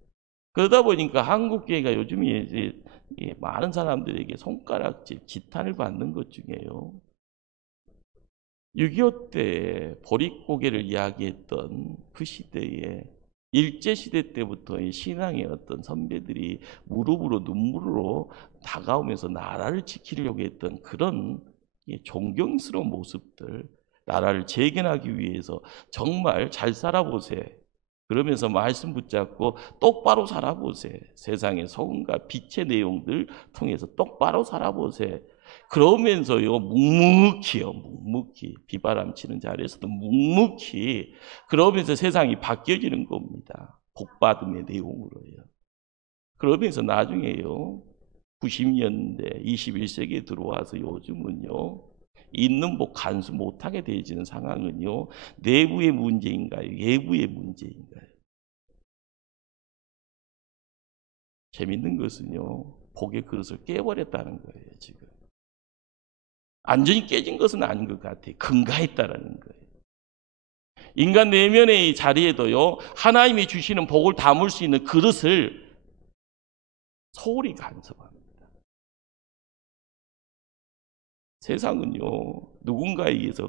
그러다 보니까 한국교회가 요즘에 이제 많은 사람들에게 손가락질, 지탄을 받는 것 중에요. 6.25 때 보릿고개를 이야기했던 그 시대에 일제시대 때부터 이 신앙의 어떤 선배들이 무릎으로 눈물로 다가오면서 나라를 지키려고 했던 그런 존경스러운 모습들, 나라를 재건하기 위해서 정말 잘 살아보세. 그러면서 말씀 붙잡고 똑바로 살아보세. 세상의 소금과 빛의 내용들 통해서 똑바로 살아보세. 그러면서요 묵묵히 비바람 치는 자리에서도 묵묵히 그러면서 세상이 바뀌어지는 겁니다. 복받음의 내용으로요. 그러면서 나중에요 90년대 21세기에 들어와서 요즘은요 있는 복 간수 못하게 되어지는 상황은요 내부의 문제인가요? 외부의 문제인가요? 재밌는 것은요 복의 그릇을 깨버렸다는 거예요. 지금 완전히 깨진 것은 아닌 것 같아요. 근가했다라는 거예요. 인간 내면의 이 자리에도요 하나님이 주시는 복을 담을 수 있는 그릇을 소홀히 간섭합니다. 세상은요 누군가에 의해서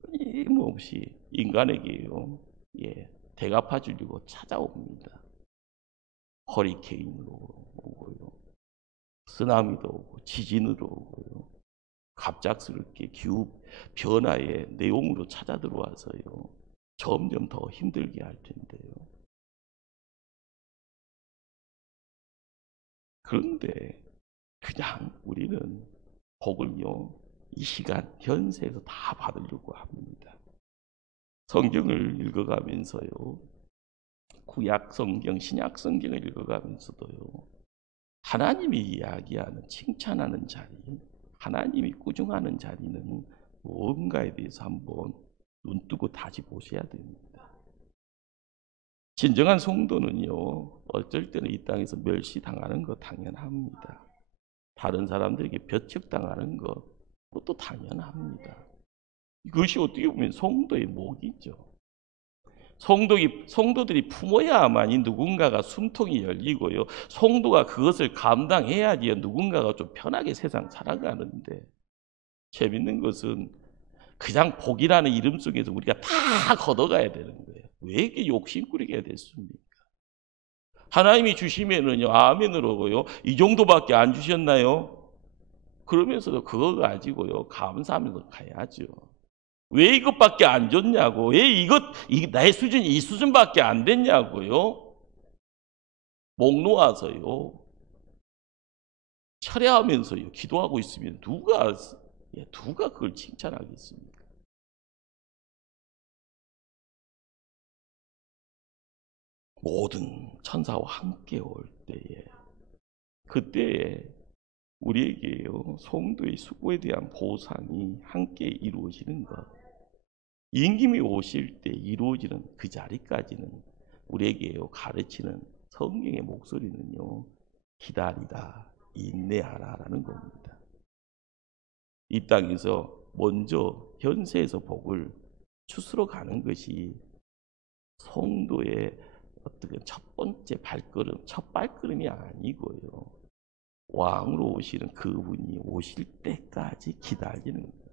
끊임없이 인간에게요 대갚아 주려고 찾아옵니다. 허리케인으로 오고요, 쓰나미도 오고 지진으로 오고요, 갑작스럽게 기후 변화의 내용으로 찾아 들어와서요 점점 더 힘들게 할 텐데요. 그런데 그냥 우리는 복을요 이 시간 현세에서 다 받으려고 합니다. 성경을 읽어가면서요 구약 성경, 신약 성경을 읽어가면서도요 하나님이 이야기하는 칭찬하는 자리, 하나님이 꾸중하는 자리는 뭔가에 대해서 한번 눈뜨고 다시 보셔야 됩니다. 진정한 성도는요 어쩔 때는 이 땅에서 멸시당하는 거 당연합니다. 다른 사람들에게 배척당하는 거 그것도 당연합니다. 이것이 어떻게 보면 성도의 목이죠. 성도들이 품어야만이 누군가가 숨통이 열리고요. 성도가 그것을 감당해야지 누군가가 좀 편하게 세상 살아가는데 재밌는 것은 그냥 복이라는 이름 속에서 우리가 다 걷어가야 되는 거예요. 왜 이렇게 욕심꾸리게 됐습니까? 하나님이 주시면은요, 아멘으로고요. 이 정도밖에 안 주셨나요? 그러면서도 그거 가지고요, 감사하면서 가야죠. 왜 이것밖에 안 줬냐고, 왜 나의 수준이 이 수준밖에 안 됐냐고요? 목 놓아서요, 철회하면서요, 기도하고 있으면 누가 그걸 칭찬하겠습니까? 모든 천사와 함께 올 때에, 그때에 우리에게요, 성도의 수고에 대한 보상이 함께 이루어지는 것, 임김이 오실 때 이루어지는 그 자리까지는 우리에게요, 가르치는 성경의 목소리는요, 기다리다, 인내하라라는 겁니다. 이 땅에서 먼저 현세에서 복을 추스러 가는 것이 성도의 어떻게 첫 번째 발걸음, 첫 발걸음이 아니고요, 왕으로 오시는 그분이 오실 때까지 기다리는 거예요.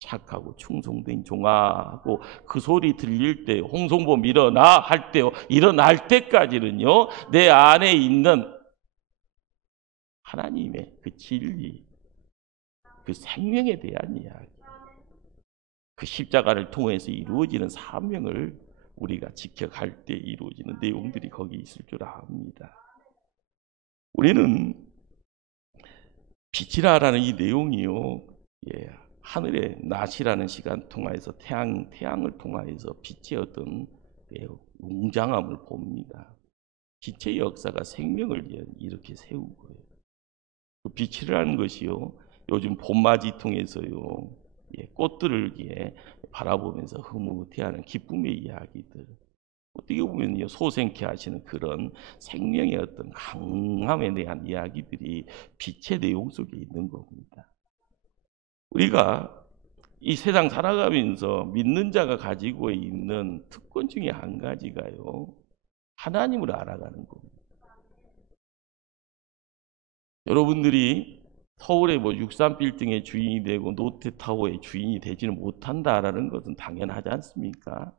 착하고 충성된 종아하고 그 소리 들릴 때, 홍성범 일어나 할 때요, 일어날 때까지는요, 내 안에 있는 하나님의 그 진리, 그 생명에 대한 이야기, 그 십자가를 통해서 이루어지는 사명을 우리가 지켜갈 때 이루어지는 내용들이 거기 있을 줄 압니다. 우리는 빛이라는 이 내용이요, 하늘의 낮이라는 시간 통하여서 태양을 통하여서 빛의 어떤 웅장함을 봅니다. 빛의 역사가 생명을 이렇게 세우고요. 그 빛이라는 것이요, 요즘 봄맞이 통해서요, 꽃들을 바라보면서 흐뭇해하는 기쁨의 이야기들, 어떻게 보면요, 소생케 하시는 그런 생명의 어떤 강함에 대한 이야기들이 빛의 내용 속에 있는 겁니다. 우리가 이 세상 살아가면서 믿는 자가 가지고 있는 특권 중에 한 가지가요, 하나님을 알아가는 겁니다. 여러분들이 서울의 63빌딩의 주인이 되고 노태타워의 주인이 되지는 못한다라는 것은 당연하지 않습니까?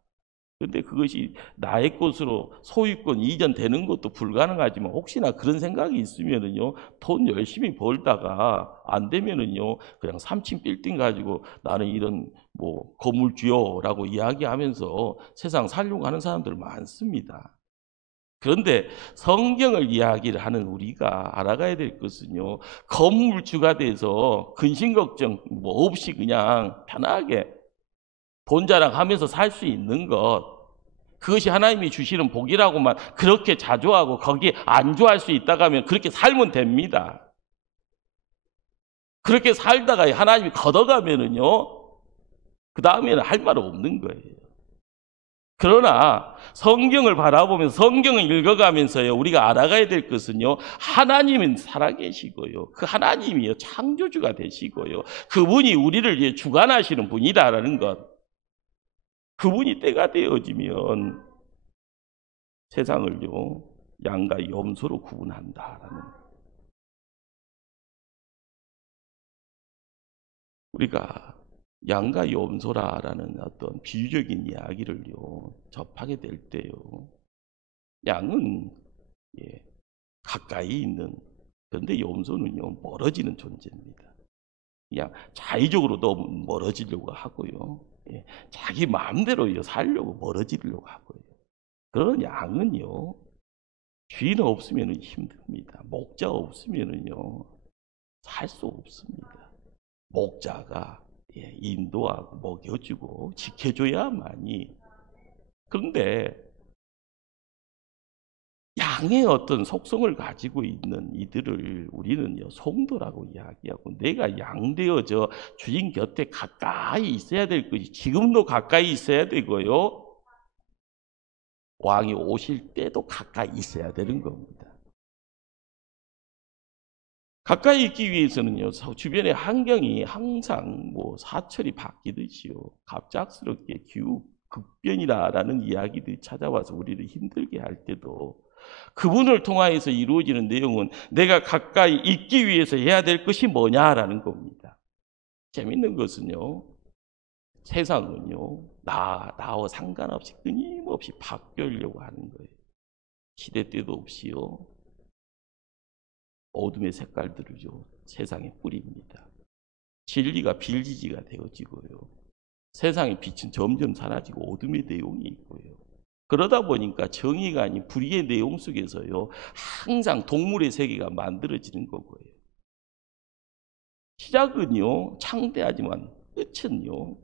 그런데 그것이 나의 것으로 소유권 이전되는 것도 불가능하지만, 혹시나 그런 생각이 있으면은요, 돈 열심히 벌다가 안 되면은요, 그냥 3층 빌딩 가지고 나는 이런 건물주요라고 이야기하면서 세상 살려고 하는 사람들 많습니다. 그런데 성경을 이야기를 하는 우리가 알아가야 될 것은요, 건물주가 돼서 근심 걱정 없이 그냥 편하게 돈 자랑하면서 살 수 있는 것, 그것이 하나님이 주시는 복이라고만 그렇게 자조하고 거기에 안주할 수 있다고 하면 그렇게 살면 됩니다. 그렇게 살다가 하나님이 걷어가면은요, 그 다음에는 할 말 없는 거예요. 그러나 성경을 바라보면서, 성경을 읽어가면서요, 우리가 알아가야 될 것은요, 하나님은 살아계시고요, 그 하나님이요, 창조주가 되시고요, 그분이 우리를 주관하시는 분이다라는 것, 그분이 때가 되어지면 세상을요, 양과 염소로 구분한다라는, 우리가 양과 염소라는 어떤 비유적인 이야기를요, 접하게 될 때요, 양은 가까이 있는, 그런데 염소는요, 멀어지는 존재입니다. 그냥 자의적으로 너무 멀어지려고 하고요, 자기 마음대로 살려고 멀어지려고 하고요. 그런 양은요, 주인 없으면 힘듭니다. 목자 없으면요, 살 수 없습니다. 목자가 인도하고 먹여주고 지켜줘야만이. 그런데 양의 어떤 속성을 가지고 있는 이들을 우리는요, 성도라고 이야기하고, 내가 양 되어져 주인 곁에 가까이 있어야 될 것이, 지금도 가까이 있어야 되고요, 왕이 오실 때도 가까이 있어야 되는 겁니다. 가까이 있기 위해서는요, 주변의 환경이 항상 사철이 바뀌듯이요, 갑작스럽게 기후 급변이라는 이야기들이 찾아와서 우리를 힘들게 할 때도, 그분을 통하여서 이루어지는 내용은 내가 가까이 있기 위해서 해야 될 것이 뭐냐라는 겁니다. 재밌는 것은요, 세상은요, 나와 상관없이 끊임없이 바뀌려고 하는 거예요. 시대 때도 없이요, 어둠의 색깔들을요, 세상에 뿌립니다. 진리가 빌지지가 되어지고요, 세상의 빛은 점점 사라지고 어둠의 내용이 있고요. 그러다 보니까 정의가 아닌 불의의 내용 속에서요, 항상 동물의 세계가 만들어지는 거고요. 시작은요, 창대하지만 끝은요,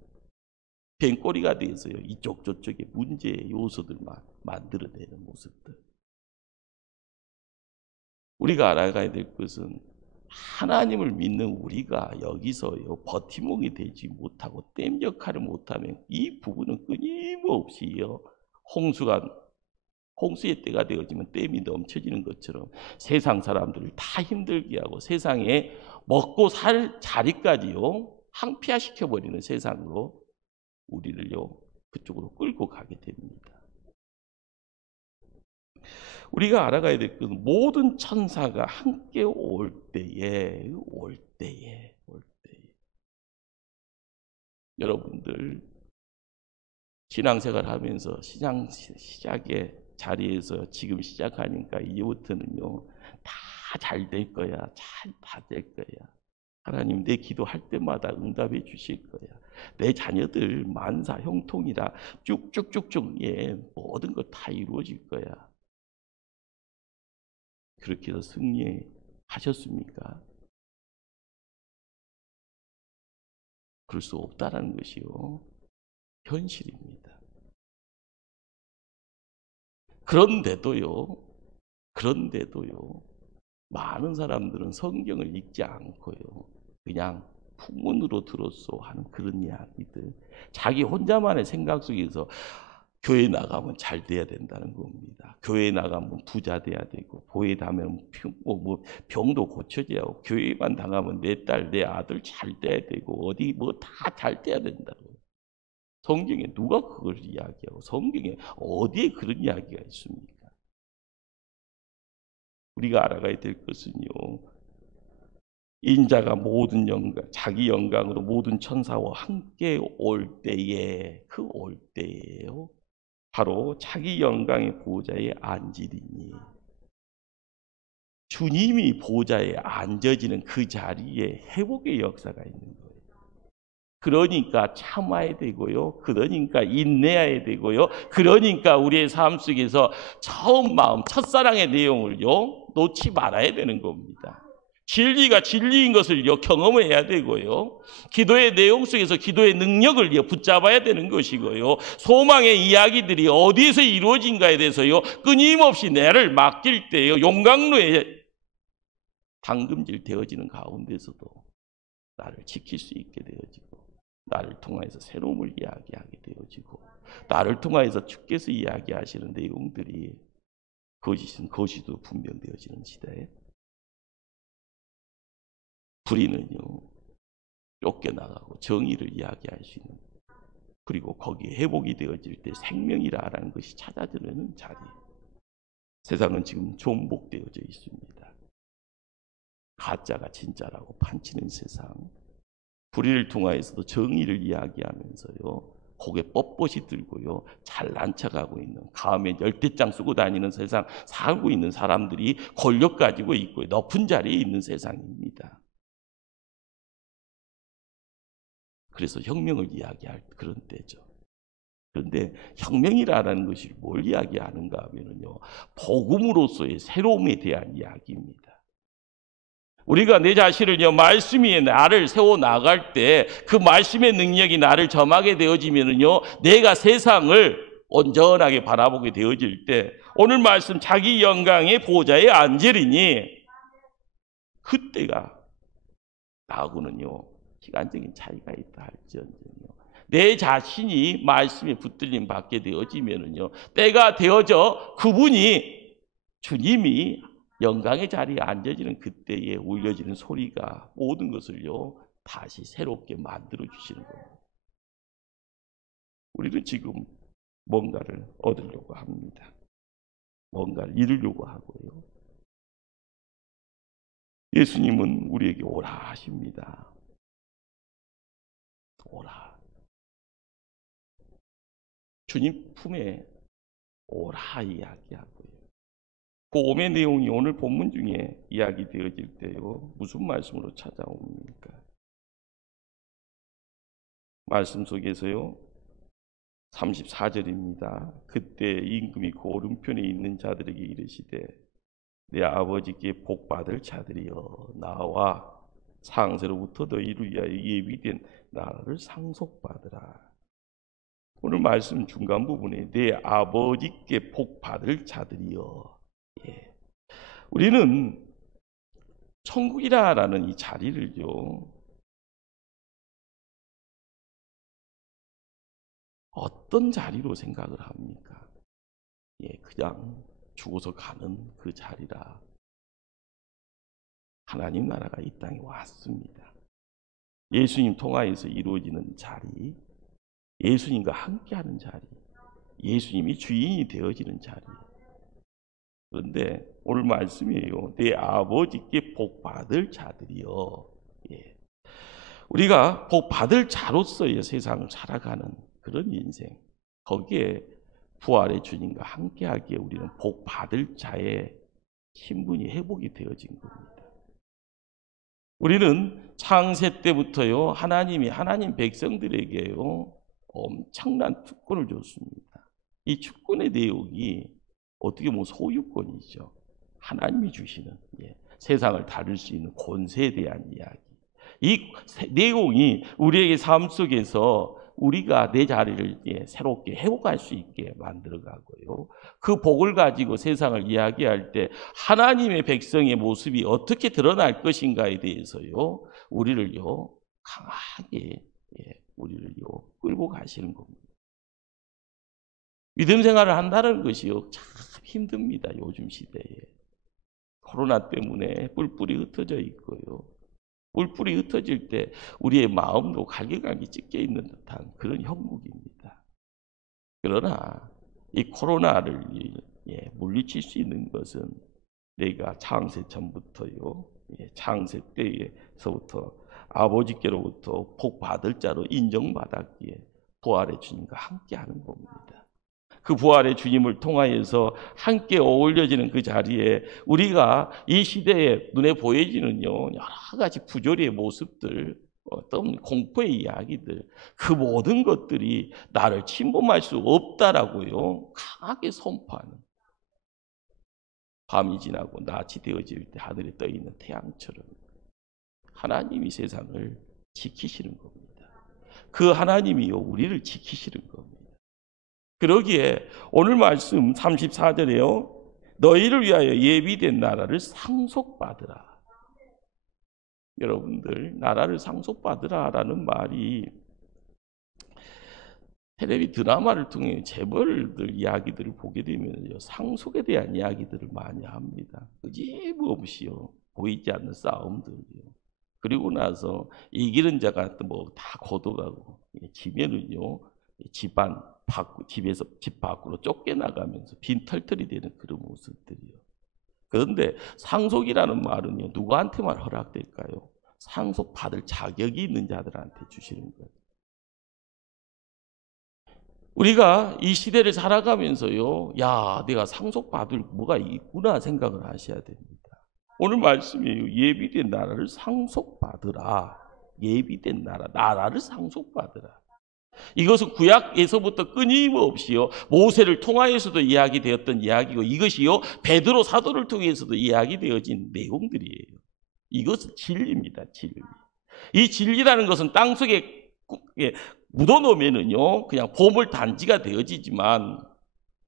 뱀꼬리가 돼서요, 이쪽 저쪽에 문제의 요소들만 만들어내는 모습들. 우리가 알아가야 될 것은 하나님을 믿는 우리가 여기서요, 버팀목이 되지 못하고 댐 역할을 못하면 이 부분은 끊임없이요, 홍수의 때가 되어지면 댐이 넘쳐지는 것처럼 세상 사람들을 다 힘들게 하고 세상에 먹고 살 자리까지요, 항폐화시켜버리는 세상으로 우리를요, 그쪽으로 끌고 가게 됩니다. 우리가 알아가야 될 것은 모든 천사가 함께 올 때에 여러분들 신앙생활 하면서 시작의 자리에서 지금 시작하니까 이제부터는요, 다 잘 될 거야. 다 될 거야. 하나님 내 기도할 때마다 응답해 주실 거야. 내 자녀들 만사 형통이라 쭉쭉쭉쭉, 예, 모든 것 다 이루어질 거야. 그렇게 해서 승리하셨습니까? 그럴 수 없다라는 것이요, 현실입니다. 그런데도요, 많은 사람들은 성경을 읽지 않고요, 그냥 풍문으로 들었소 하는 그런 이야기들, 자기 혼자만의 생각 속에서 교회 나가면 잘 돼야 된다는 겁니다. 교회 나가면 부자 돼야 되고, 교회 가면 병도 고쳐져야 하고, 교회만 나가면 내 딸, 내 아들 잘 돼야 되고, 어디 뭐 다 잘 돼야 된다고. 성경에 누가 그걸 이야기하고, 성경에 어디에 그런 이야기가 있습니까? 우리가 알아가야 될 것은요, 인자가 모든 영광, 자기 영광으로 모든 천사와 함께 올 때에, 그 올 때예요, 바로 자기 영광의 보좌에 앉으리니, 주님이 보좌에 앉아지는 그 자리에 회복의 역사가 있는 거예요. 그러니까 참아야 되고요, 그러니까 인내해야 되고요, 그러니까 우리의 삶 속에서 처음 마음, 첫사랑의 내용을요, 놓지 말아야 되는 겁니다. 진리가 진리인 것을 경험해야 되고요, 기도의 내용 속에서 기도의 능력을 붙잡아야 되는 것이고요, 소망의 이야기들이 어디에서 이루어진가에 대해서요, 끊임없이 나를 맡길 때요, 용광로에 담금질 되어지는 가운데서도 나를 지킬 수 있게 되어지고, 나를 통하여서 새로움을 이야기하게 되어지고, 나를 통하여서 주께서 이야기하시는 내용들이 거짓도 분명되어지는 시대에 불의는요, 쫓겨나가고 정의를 이야기할 수 있는, 그리고 거기에 회복이 되어질 때 생명이라는 것이 찾아지는 자리. 세상은 지금 존복되어져 있습니다. 가짜가 진짜라고 판치는 세상, 불의를 통하여서도 정의를 이야기하면서요, 고개 뻣뻣이 들고요, 잘난 척하고 있는, 가음에 열대장 쓰고 다니는 세상 살고 있는 사람들이 권력 가지고 있고 높은 자리에 있는 세상입니다. 그래서 혁명을 이야기할 그런 때죠. 그런데 혁명이라는 것이 뭘 이야기하는가 하면요, 복음으로서의 새로움에 대한 이야기입니다. 우리가 내 자신을요, 말씀 위에 나를 세워 나갈 때 그 말씀의 능력이 나를 점하게 되어지면은요, 내가 세상을 온전하게 바라보게 되어질 때, 오늘 말씀 자기 영광의 보좌에 앉으리니, 그때가 나하고는요, 시간적인 차이가 있다 할지언정요, 내 자신이 말씀에 붙들림 받게 되어지면은요, 때가 되어져 그분이, 주님이 영광의 자리에 앉아지는 그때에 울려지는 소리가 모든 것을요, 다시 새롭게 만들어 주시는 겁니다. 우리는 지금 뭔가를 얻으려고 합니다. 뭔가를 이루려고 하고요. 예수님은 우리에게 오라 하십니다. 오라. 주님 품에 오라 이야기하고요. 그 오의 내용이 오늘 본문 중에 이야기되어질 때요, 무슨 말씀으로 찾아옵니까? 말씀 속에서요, 34절입니다. 그때 임금이 그 오른편에 있는 자들에게 이르시되 내 아버지께 복받을 자들이여 나와 창세로부터 너희를 위하여 예비된 나라를 상속받으라. 오늘 말씀 중간 부분에 내 아버지께 복받을 자들이여. 예. 우리는 천국이라는 이 자리를요, 어떤 자리로 생각을 합니까? 예, 그냥 죽어서 가는 그 자리라. 하나님 나라가 이 땅에 왔습니다. 예수님 통하여서 이루어지는 자리, 예수님과 함께하는 자리, 예수님이 주인이 되어지는 자리. 그런데 오늘 말씀이에요. 내 아버지께 복받을 자들이요. 예. 우리가 복받을 자로서의 세상을 살아가는 그런 인생, 거기에 부활의 주님과 함께하기에 우리는 복받을 자의 신분이 회복이 되어진 겁니다. 우리는 창세 때부터요, 하나님이 하나님 백성들에게요 엄청난 특권을 줬습니다. 이 특권의 내용이 어떻게 보면 소유권이죠. 하나님이 주시는, 세상을 다룰 수 있는 권세에 대한 이야기. 이 내용이 우리에게 삶 속에서 우리가 내 자리를 새롭게 회복할 수 있게 만들어가고요, 그 복을 가지고 세상을 이야기할 때 하나님의 백성의 모습이 어떻게 드러날 것인가에 대해서요, 우리를요 강하게 우리를요 끌고 가시는 겁니다. 믿음 생활을 한다는 것이요 참 힘듭니다. 요즘 시대에 코로나 때문에 뿔뿔이 흩어져 있고요, 뿔뿔이 흩어질 때 우리의 마음도 갈기갈기 찢겨 있는 듯한 그런 형국입니다. 그러나 이 코로나를 물리칠 수 있는 것은 내가 창세 전부터요, 창세 때에서부터 아버지께로부터 복 받을 자로 인정받았기에 부활의 주님과 함께하는 겁니다. 그 부활의 주님을 통하여서 함께 어울려지는 그 자리에 우리가 이 시대에 눈에 보여지는요 여러 가지 부조리의 모습들, 어떤 공포의 이야기들, 그 모든 것들이 나를 침범할 수 없다라고요 강하게 선포하는, 밤이 지나고 낮이 되어질 때 하늘에 떠 있는 태양처럼 하나님이 세상을 지키시는 겁니다. 그 하나님이요 우리를 지키시는 겁니다. 그러기에 오늘 말씀 34절에요, 너희를 위하여 예비된 나라를 상속받으라. 여러분들, 나라를 상속받으라라는 말이 텔레비 드라마를 통해 재벌들 이야기들을 보게 되면 상속에 대한 이야기들을 많이 합니다. 끄집없이요 보이지 않는 싸움들이요. 그리고 나서 이기는 자가 뭐 다 거둬가고, 지면은요 집안 집에서 집 밖으로 쫓겨나가면서 빈털털이 되는 그런 모습들이요. 그런데 상속이라는 말은요 누구한테만 허락될까요? 상속받을 자격이 있는 자들한테 주시는 거예요. 우리가 이 시대를 살아가면서요, 야, 내가 상속받을 뭐가 있구나 생각을 하셔야 됩니다. 오늘 말씀이에요. 예비된 나라를 상속받으라. 예비된 나라를 상속받으라. 이것은 구약에서부터 끊임없이요 모세를 통하여서도 이야기되었던 이야기고, 이것이요 베드로 사도를 통해서도 이야기되어진 내용들이에요. 이것은 진리입니다. 진리. 이 진리라는 것은 땅속에 묻어놓으면은요 그냥 보물단지가 되어지지만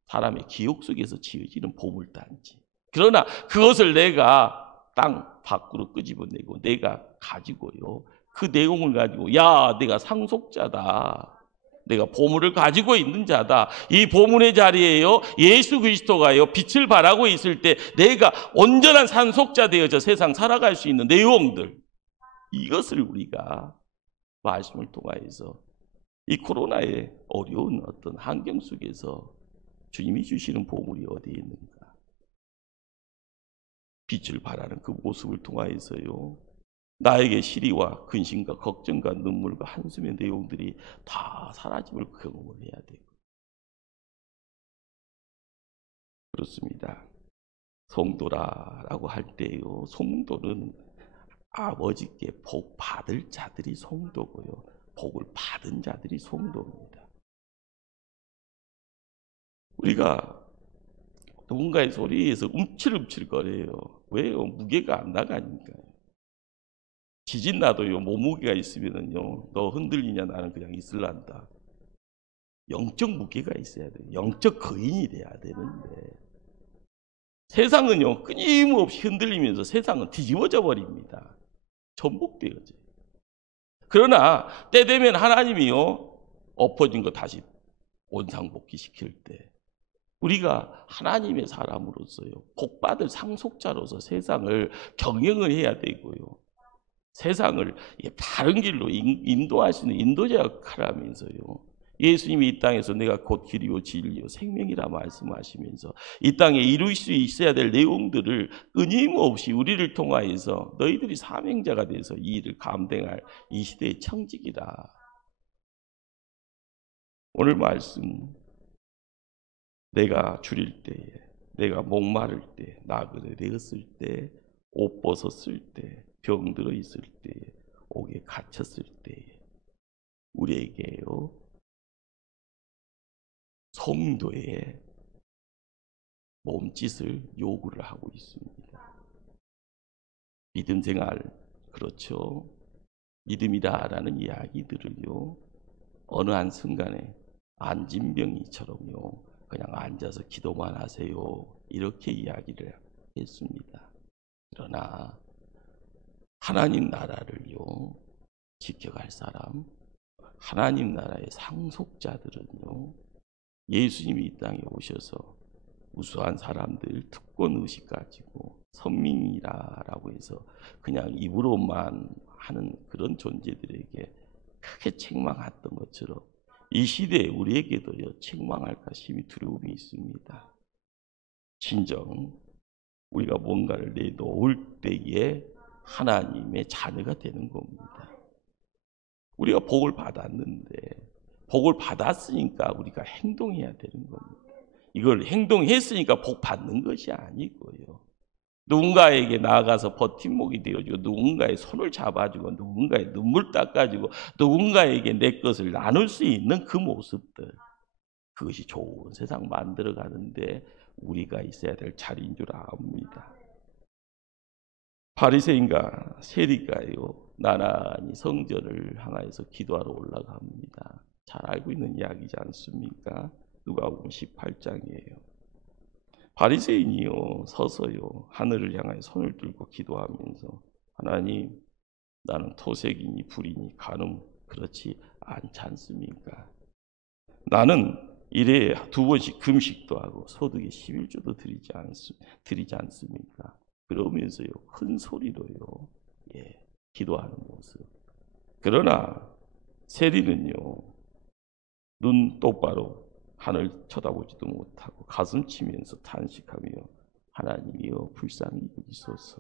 사람의 기억 속에서 지어지는 보물단지. 그러나 그것을 내가 땅 밖으로 끄집어내고 내가 가지고요 그 내용을 가지고, 야, 내가 상속자다, 내가 보물을 가지고 있는 자다, 이 보물의 자리에요 예수 그리스도가요 빛을 발하고 있을 때 내가 온전한 상속자 되어져 세상 살아갈 수 있는 내용들, 이것을 우리가 말씀을 통하여서 이 코로나의 어려운 어떤 환경 속에서 주님이 주시는 보물이 어디에 있는가, 빛을 발하는 그 모습을 통하여서요 나에게 시리와 근심과 걱정과 눈물과 한숨의 내용들이 다 사라짐을 경험을 해야 되고, 그렇습니다. 성도라라고 할 때요, 성도는 아버지께 복 받을 자들이 성도고요, 복을 받은 자들이 성도입니다. 우리가 누군가의 소리에서 움찔움찔거려요. 왜요? 무게가 안 나가니까요. 지진 나도요, 몸무게가 있으면은요, 너 흔들리냐, 나는 그냥 있을란다. 영적 무게가 있어야 돼요. 영적 거인이 돼야 되는데, 세상은요, 끊임없이 흔들리면서 세상은 뒤집어져 버립니다. 전복되어져요. 그러나 때 되면 하나님이요, 엎어진 거 다시 원상복귀시킬 때, 우리가 하나님의 사람으로서요, 복받을 상속자로서 세상을 경영을 해야 되고요, 세상을 바른 길로 인도할 수 있는 인도자 역할을 하면서요, 예수님이 이 땅에서 내가 곧 길이요 진리요 생명이라 말씀하시면서 이 땅에 이룰 수 있어야 될 내용들을 끊임없이 우리를 통하여서 너희들이 사명자가 돼서 이 일을 감당할 이 시대의 청직이다. 오늘 말씀, 내가 줄일 때에, 내가 목마를 때, 나그네 되었을 때, 옷 벗었을 때, 병들어 있을 때에, 옥에 갇혔을 때에 우리에게요, 성도의 몸짓을 요구를 하고 있습니다. 믿음 생활, 그렇죠? 믿음이다라는 이야기들을요, 어느 한순간에 안진병이처럼요, 그냥 앉아서 기도만 하세요, 이렇게 이야기를 했습니다. 그러나 하나님 나라를요, 지켜갈 사람, 하나님 나라의 상속자들은요, 예수님이 이 땅에 오셔서 우수한 사람들, 특권의식 가지고 선민이라고 해서 그냥 입으로만 하는 그런 존재들에게 크게 책망했던 것처럼 이 시대에 우리에게도요, 책망할까 심히 두려움이 있습니다. 진정 우리가 뭔가를 내놓을 때에 하나님의 자녀가 되는 겁니다. 우리가 복을 받았는데, 복을 받았으니까 우리가 행동해야 되는 겁니다. 이걸 행동했으니까 복 받는 것이 아니고요, 누군가에게 나아가서 버팀목이 되어주고, 누군가의 손을 잡아주고, 누군가의 눈물 닦아주고, 누군가에게 내 것을 나눌 수 있는 그 모습들, 그것이 좋은 세상 만들어가는데 우리가 있어야 될 자리인 줄 압니다. 바리새인과 세리가요, 나란히 성전을 향하여서 기도하러 올라갑니다. 잘 알고 있는 이야기지 않습니까? 누가복음 18장이에요. 바리새인이요, 서서요, 하늘을 향하여 손을 들고 기도하면서, 하나님, 나는 토색이니 불이니 간음 그렇지 않지 않습니까? 나는 일에 2번씩 금식도 하고 소득의 11조도 드리지 않습니까? 그러면서요, 큰 소리로요, 기도하는 모습. 그러나 세리는요, 눈 똑바로 하늘 쳐다보지도 못하고 가슴 치면서 탄식하며, 하나님이여 불쌍히 여기소서,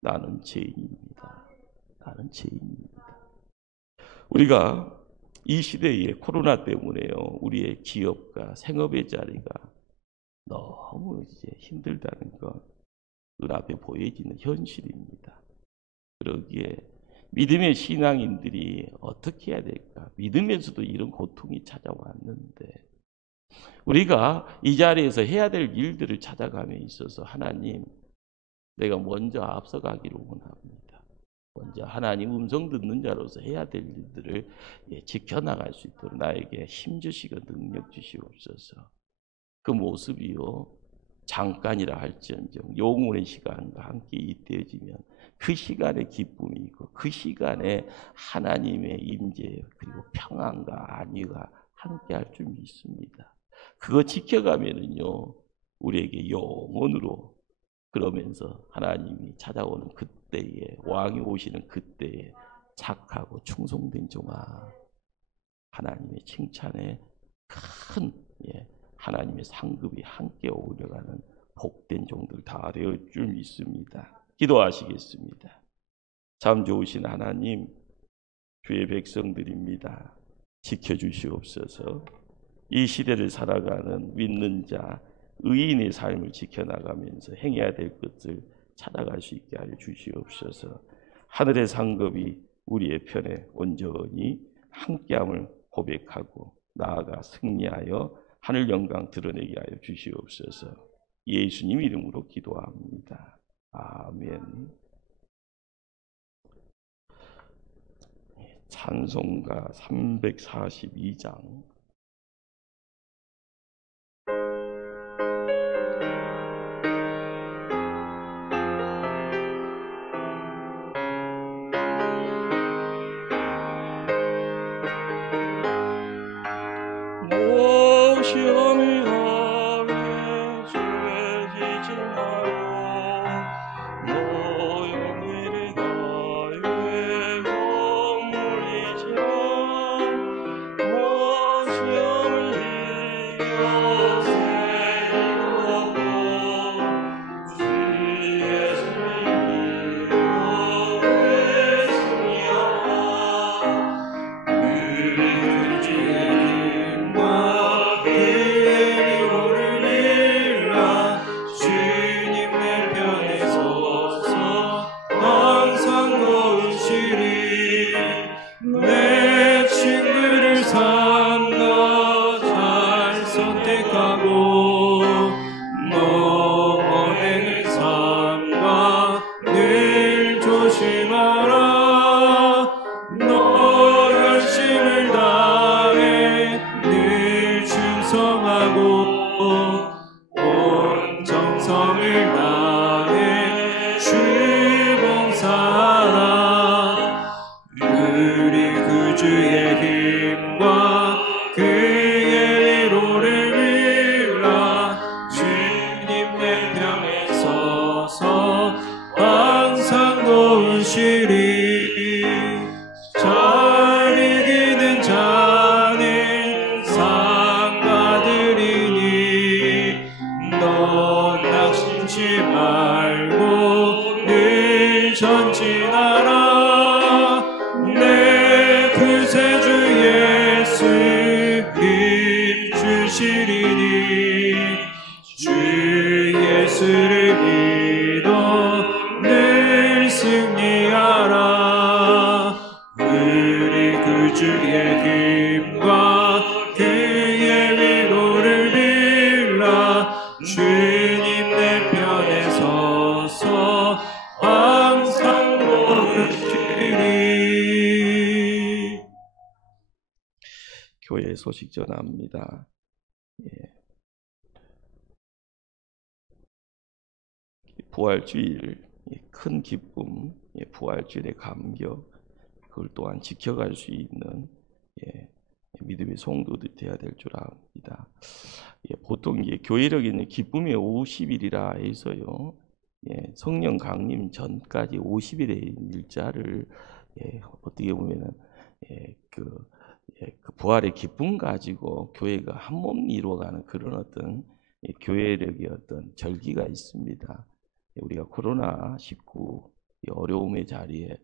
나는 죄인입니다. 나는 죄인입니다. 우리가 이 시대에 코로나 때문에요, 우리의 기업과 생업의 자리가 너무 이제 힘들다는 것 눈앞에 보여지는 현실입니다. 그러기에 믿음의 신앙인들이 어떻게 해야 될까? 믿으면서도 이런 고통이 찾아왔는데, 우리가 이 자리에서 해야 될 일들을 찾아감에 있어서 하나님, 내가 먼저 앞서가기를 원합니다. 먼저 하나님 음성 듣는 자로서 해야 될 일들을 지켜나갈 수 있도록 나에게 힘 주시고 능력 주시옵소서. 그 모습이요, 잠깐이라 할지언정 영원의 시간과 함께 잇대어지면 그 시간의 기쁨이 있고 그 시간에 하나님의 임재 그리고 평안과 안위가 함께 할 줄 믿습니다. 그거 지켜가면은요, 우리에게 영원으로, 그러면서 하나님이 찾아오는 그때에, 왕이 오시는 그때에 착하고 충성된 종아, 하나님의 칭찬에 큰 하나님의 상급이 함께 어울려가는 복된 종들 다 되어 줄 믿습니다. 기도하시겠습니다. 참 좋으신 하나님, 주의 백성들입니다. 지켜주시옵소서. 이 시대를 살아가는 믿는 자, 의인의 삶을 지켜나가면서 행해야 될 것을 찾아갈 수 있게 하여 주시옵소서. 하늘의 상급이 우리의 편에 온전히 함께함을 고백하고 나아가 승리하여 하늘 영광 드러내게 하여 주시옵소서. 예수님 이름으로 기도합니다. 아멘. 찬송가 342장. 교회 소식 전합니다. 부활주일 큰 기쁨, 부활주일의 감격, 그걸 또한 지켜갈 수 있는 믿음의 성도들이 되어야 될 줄 압니다. 보통 교회력에는 기쁨의 50일이라 해서요, 성령 강림 전까지 50일의 일자를 어떻게 보면은 그 부활의 기쁨 가지고 교회가 한 몸 이루어가는 그런 어떤 교회력의 어떤 절기가 있습니다. 우리가 코로나19 어려움의 자리에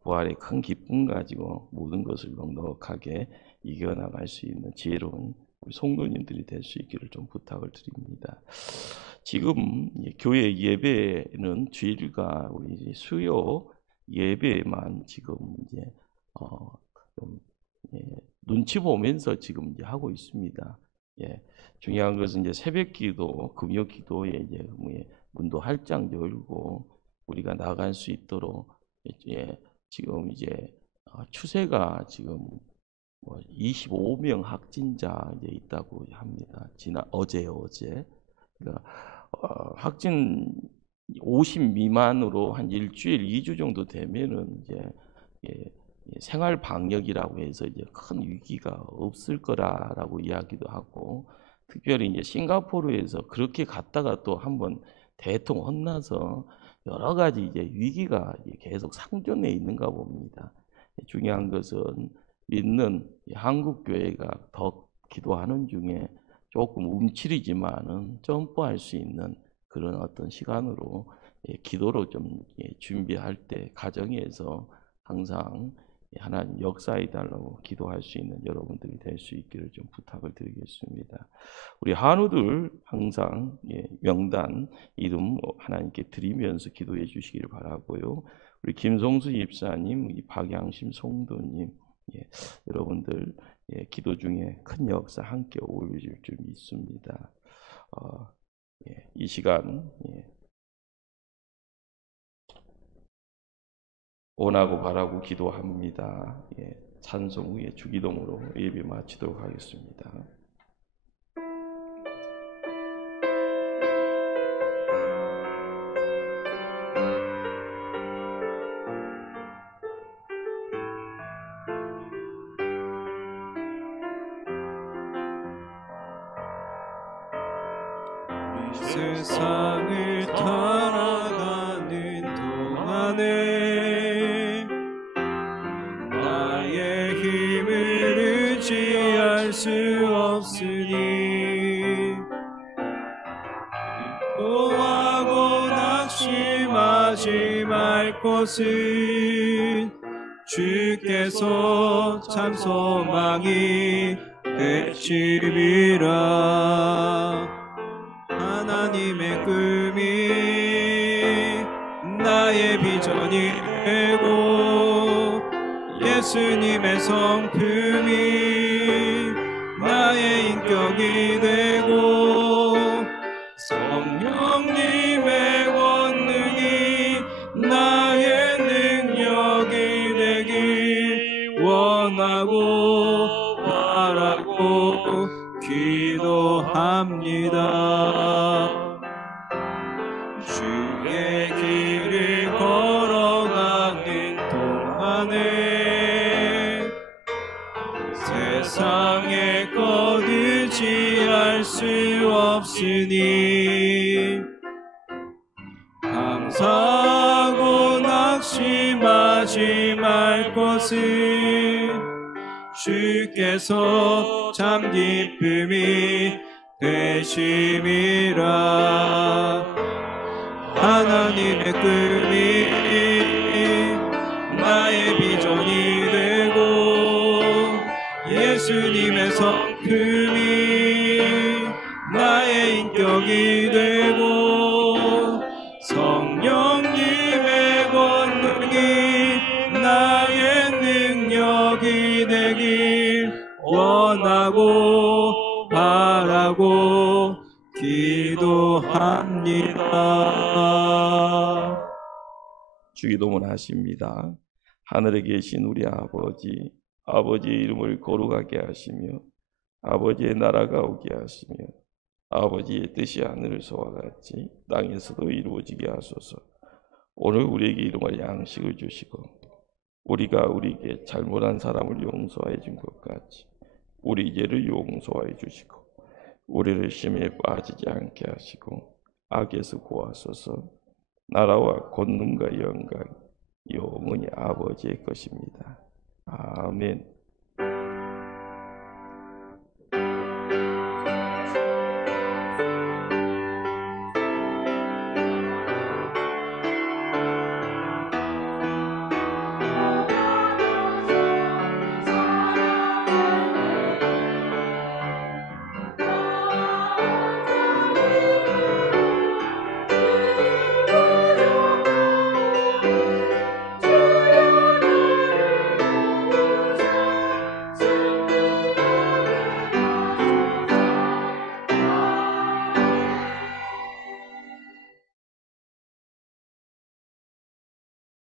부활의 큰 기쁨 가지고 모든 것을 넉넉하게 이겨나갈 수 있는 지혜로운 우리 성도님들이 될 수 있기를 좀 부탁을 드립니다. 지금 교회 예배는 주일과 우리 수요 예배만 지금 이제 좀 눈치 보면서 지금 이제 하고 있습니다. 중요한 것은 이제 새벽기도, 금요기도에 이제 문도 활짝 열고 우리가 나갈 수 있도록 지금 이제 추세가 지금 25명 확진자 이제 있다고 합니다. 어제 그러니까 확진 50 미만으로 한 일주일, 2주 정도 되면은 이제 생활 방역이라고 해서 이제 큰 위기가 없을 거라고 이야기도 하고, 특별히 이제 싱가포르에서 그렇게 갔다가 또 한번 대통 혼나서 여러 가지 이제 위기가 계속 상존해 있는가 봅니다. 중요한 것은 믿는 한국 교회가 더 기도하는 중에 조금 움츠리지만은 점프할 수 있는 그런 어떤 시간으로 기도로 좀 준비할 때 가정에서 항상 하나님 역사해 달라고 기도할 수 있는 여러분들이 될 수 있기를 좀 부탁을 드리겠습니다. 우리 한우들 항상 명단 이름 하나님께 드리면서 기도해 주시기를 바라고요. 우리 김성수 집사님, 박양심 성도님, 여러분들 기도 중에 큰 역사 함께 어울릴 줄 믿습니다. 이 시간 원하고 바라고 기도합니다. 찬송 후에 주기도문으로 예배 마치도록 하겠습니다. 세상을 살아가는 동안에 나의 힘을 의지할 수 없으니 기도하고 낙심하지 말 것은 주께서 참 소망이 되심이라. 하나님의 꿈이 나의 비전이 되고 예수님의 성품이 나의 인격이 되고 성령님의 권능이 나의 능력이 되길 원하고 바라고 기도합니다. 주의 길을 걸어가는 동안에 세상의 것 의지할 수 없으니 감사하고 낙심하지 말 것은 주께서 참 기쁨이 되심이라. 하나님의 꿈이 나의 비전이 되고 예수님의 성품이 나의 인격이 되고 성령님의 권능이 나의 능력이 되길 원하고 바라고 기도합니다. 주기도문 하십니다. 하늘에 계신 우리 아버지, 아버지의 이름을 거룩하게 하시며 아버지의 나라가 오게 하시며 아버지의 뜻이 하늘에서와 같이 땅에서도 이루어지게 하소서. 오늘 우리에게 일용할 양식을 주시고 우리가 우리에게 잘못한 사람을 용서해 준 것 같이 우리 죄를 용서해 주시고 우리를 시험에 빠지지 않게 하시고 악에서 구하소서. 나라와 권능과 영광 영원히 아버지의 것입니다. 아멘.